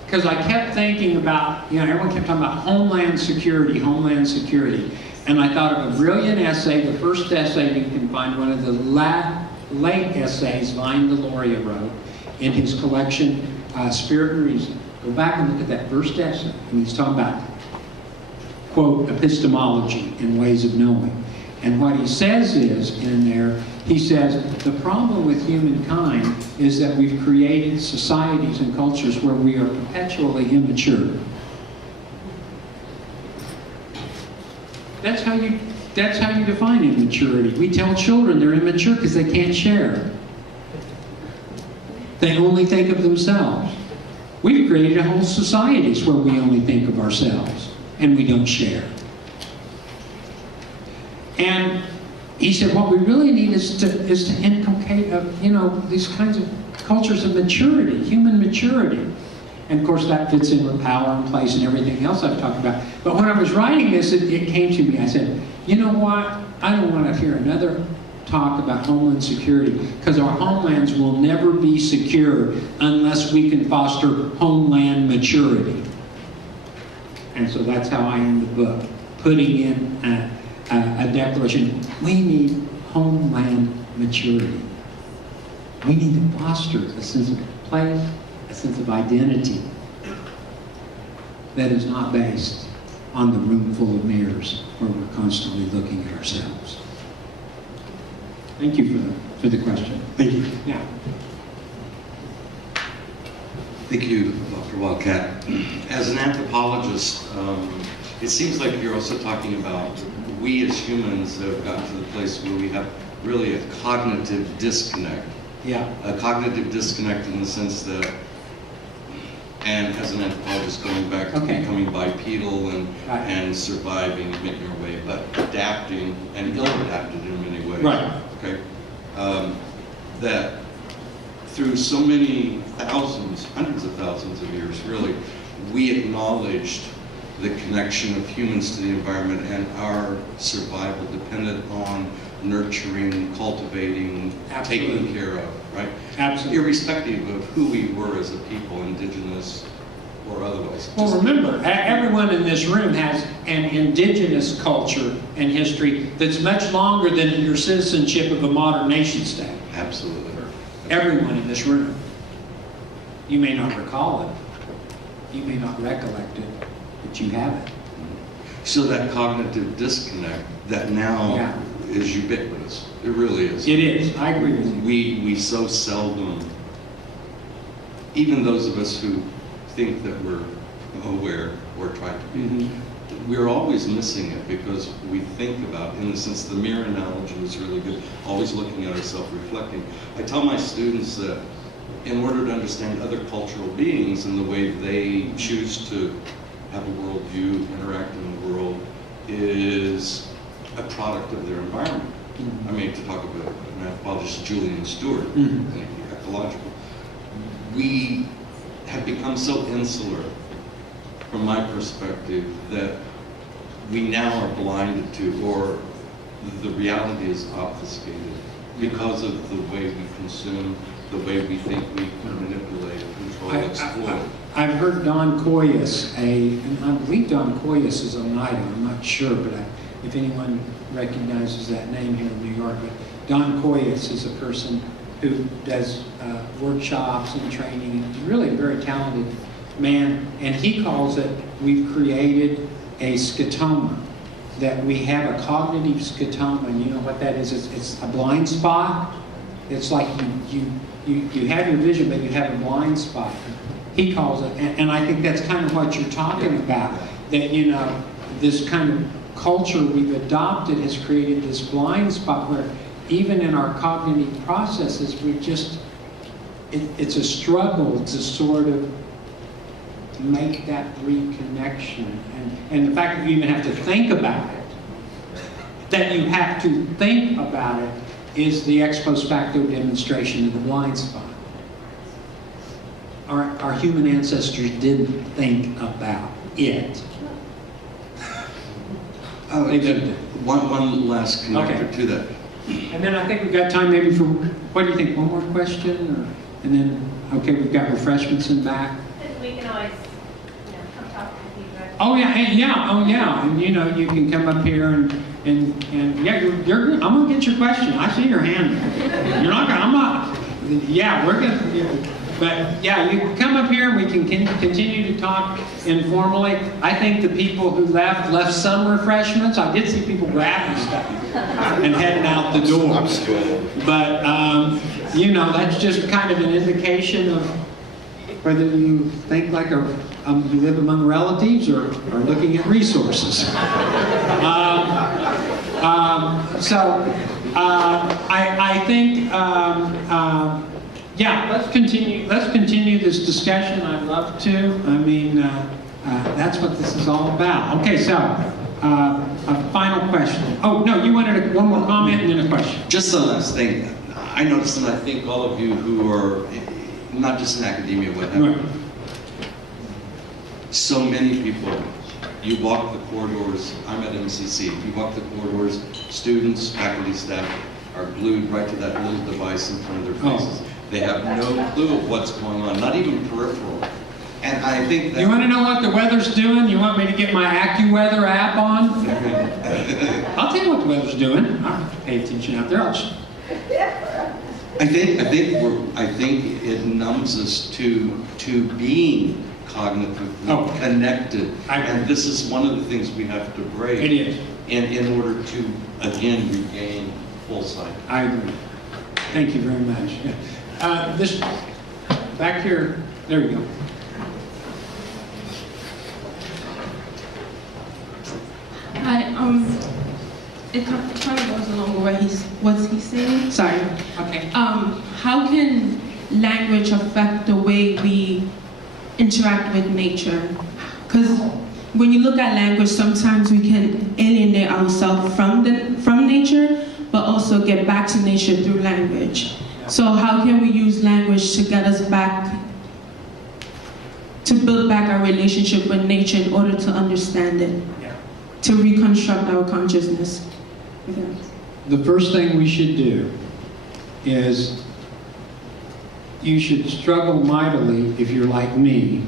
Because I kept thinking about, everyone kept talking about homeland security. And I thought of a brilliant essay, the first essay you can find, one of the late essays Vine Deloria wrote in his collection, Spirit and Reason. Go back and look at that first essay, and he's talking about, quote, epistemology and ways of knowing. And what he says is, in there, he says, the problem with humankind is that we've created societies and cultures where we are perpetually immature. That's how you define immaturity. We tell children they're immature because they can't share. They only think of themselves. We've created whole societies where we only think of ourselves and we don't share. And he said, what we really need is to inculcate these kinds of cultures of maturity, human maturity. And of course that fits in with power and place and everything else I've talked about. But when I was writing this, it came to me. I said, you know what? I don't want to hear another talk about homeland security, because our homelands will never be secure unless we can foster homeland maturity. And so that's how I end the book, putting in a declaration. We need homeland maturity. We need to foster a sense of place, a sense of identity that is not based on the room full of mirrors where we're constantly looking at ourselves. Thank you for the question. Thank you. Yeah. Thank you, Dr. Wildcat. As an anthropologist, it seems like you're also talking about we as humans have gotten to the place where we have really a cognitive disconnect. Yeah. A cognitive disconnect in the sense that, and as an anthropologist going back to becoming bipedal and surviving and making our way, but adapting and ill-adapted in many ways. Right. Okay. That through so many thousands, hundreds of thousands of years, really, we acknowledged the connection of humans to the environment and our survival depended on nurturing, cultivating, taking care of, right? Absolutely. Irrespective of who we were as a people, indigenous or otherwise. Well, remember, everyone in this room has an indigenous culture and history that's much longer than your citizenship of a modern nation state. Absolutely. Everyone in this room. You may not recall it. You may not recollect it, but you have it. So that cognitive disconnect that now is ubiquitous. It really is. It is. I agree with you. We so seldom, even those of us who think that we're aware or try to be, we're always missing it because we think about, in the sense the mirror analogy was really good, always looking at ourselves, reflecting. I tell my students that in order to understand other cultural beings and the way they choose to have a worldview, interact in the world, is a product of their environment. I mean, to talk about an anthropologist, Julian Stewart, ecological. we have become so insular, from my perspective, that we now are blinded to, or the reality is obfuscated because of the way we consume, the way we think we can manipulate, control, exploit. I've heard Don Koyas, and I believe Don Koyas is Oneida, I'm not sure, but if anyone recognizes that name here in New York, but Don Koyas is a person who does workshops and training, and really a very talented man, and he calls it, we've created a scotoma, that we have a cognitive scotoma, and you know what that is? It's a blind spot. It's like you have your vision, but you have a blind spot. He calls it, and I think that's kind of what you're talking about, that, you know, this kind of culture we've adopted has created this blind spot where even in our cognitive processes, we just, it's a struggle to sort of make that reconnection. And the fact that you even have to think about it, that you have to think about it, is the ex post facto demonstration of the blind spot. Our human ancestors didn't think about it. They didn't. One last connector to that. And then I think we've got time maybe for, what do you think, one more question? Or, and then, okay, we've got refreshments in back. We can always, come talk to you guys. Oh yeah, and you know, you can come up here and yeah, you're I'm gonna get your question. I see your hand. You're not gonna, I'm not, yeah, we're gonna, but yeah, you can come up here and we can continue to talk informally. I think the people who left some refreshments. I did see people grabbing stuff and heading out the door. But you know, that's just kind of an indication of whether you think like you live among relatives or looking at resources. I think, yeah, let's continue this discussion. I'd love to. I mean, that's what this is all about. Okay, so a final question. Oh no, you wanted one more comment and then a question. Just the last thing. I noticed, and I think all of you who are not just in academia, whatever. Right. So many people, you walk the corridors, I'm at MCC, you walk the corridors, students, faculty, staff are glued right to that little device in front of their faces. Oh. They have no clue of what's going on, not even peripheral. And I think that... You want to know what the weather's doing? You want me to get my AccuWeather app on? I'll tell you what the weather's doing. I'll pay attention out there. I think it numbs us to being cognitively connected. And this is one of the things we have to break. It is. In order to, again, regain full sight. I agree. Thank you very much. Yeah. This, back here, there you go. Hi, it kind of goes along with what he's saying. Sorry. Okay. How can language affect the way we interact with nature? Because when you look at language, sometimes we can alienate ourselves from nature, but also get back to nature through language. So how can we use language to get us back, to build back our relationship with nature in order to understand it, to reconstruct our consciousness? The first thing we should do is you should struggle mightily, if you're like me,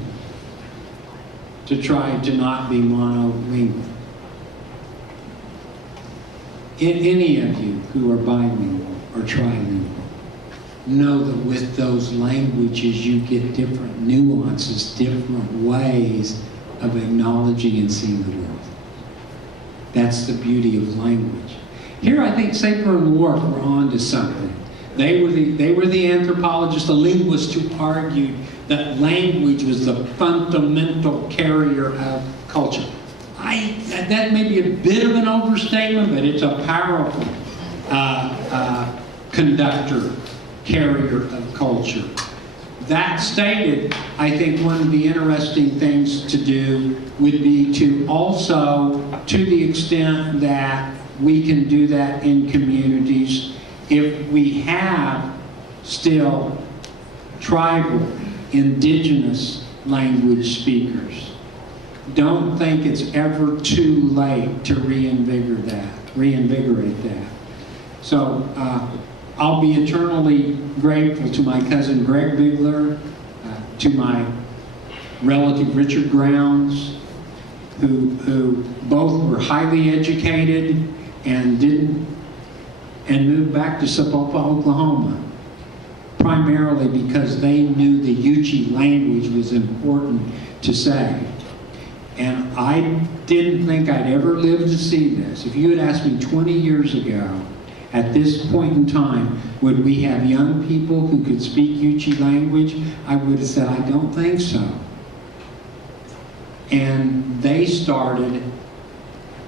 to try to not be monolingual. Any of you who are bilingual or trilingual know that with those languages you get different nuances, different ways of acknowledging and seeing the world. That's the beauty of language. Here I think Saper and Wharf were on to something. They were the anthropologists, the linguists who argued that language was the fundamental carrier of culture. That may be a bit of an overstatement, but it's a powerful conductor, carrier of culture. That stated, I think one of the interesting things to do would be to also, to the extent that we can do that in communities, if we have still tribal indigenous language speakers. Don't think it's ever too late to reinvigorate that. So I'll be eternally grateful to my cousin Greg Bigler, to my relative Richard Grounds, who both were highly educated and moved back to Sapulpa, Oklahoma, primarily because they knew the Yuchi language was important to say. And I didn't think I'd ever live to see this. If you had asked me 20 years ago, at this point in time, would we have young people who could speak Yuchi language? I would have said, I don't think so. And they started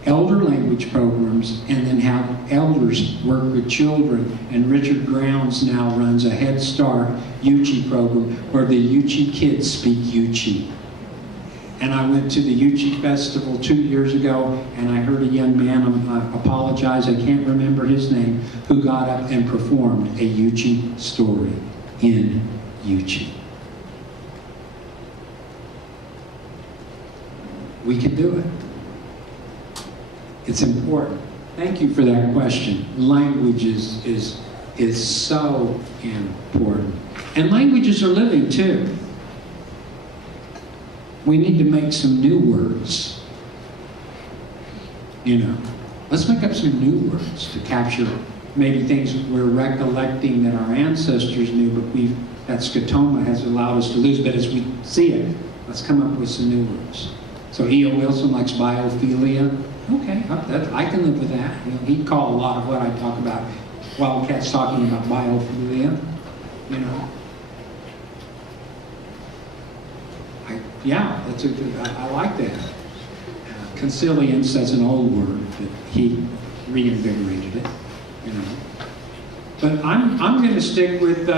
elder language programs and then have elders work with children. And Richard Grounds now runs a Head Start Yuchi program where the Yuchi kids speak Yuchi. And I went to the Yuchi Festival 2 years ago, and I heard a young man, I apologize, I can't remember his name, who got up and performed a Yuchi story in Yuchi. We can do it. It's important. Thank you for that question. Language is so important. And languages are living too. We need to make some new words. You know, let's make up some new words to capture maybe things we're recollecting that our ancestors knew, but that scotoma has allowed us to lose. But as we see it, let's come up with some new words. So E.O. Wilson likes biophilia. Okay, I can live with that. You know, he'd call a lot of what I talk about. Wildcat's talking about biophilia. You know. Yeah, that's I like that. Consilience, that's an old word, but he reinvigorated it, you know. But I'm going to stick with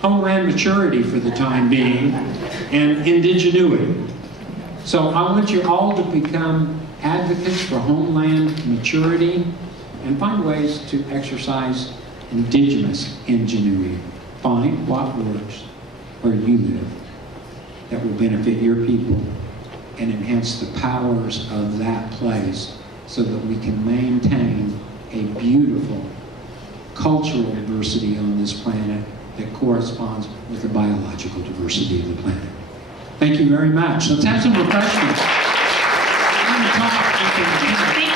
homeland maturity for the time being and indigenuity. So I want you all to become advocates for homeland maturity and find ways to exercise indigenous ingenuity. Find what works where you live that will benefit your people and enhance the powers of that place so that we can maintain a beautiful cultural diversity on this planet that corresponds with the biological diversity of the planet. Thank you very much. Let's have some refreshments. Thank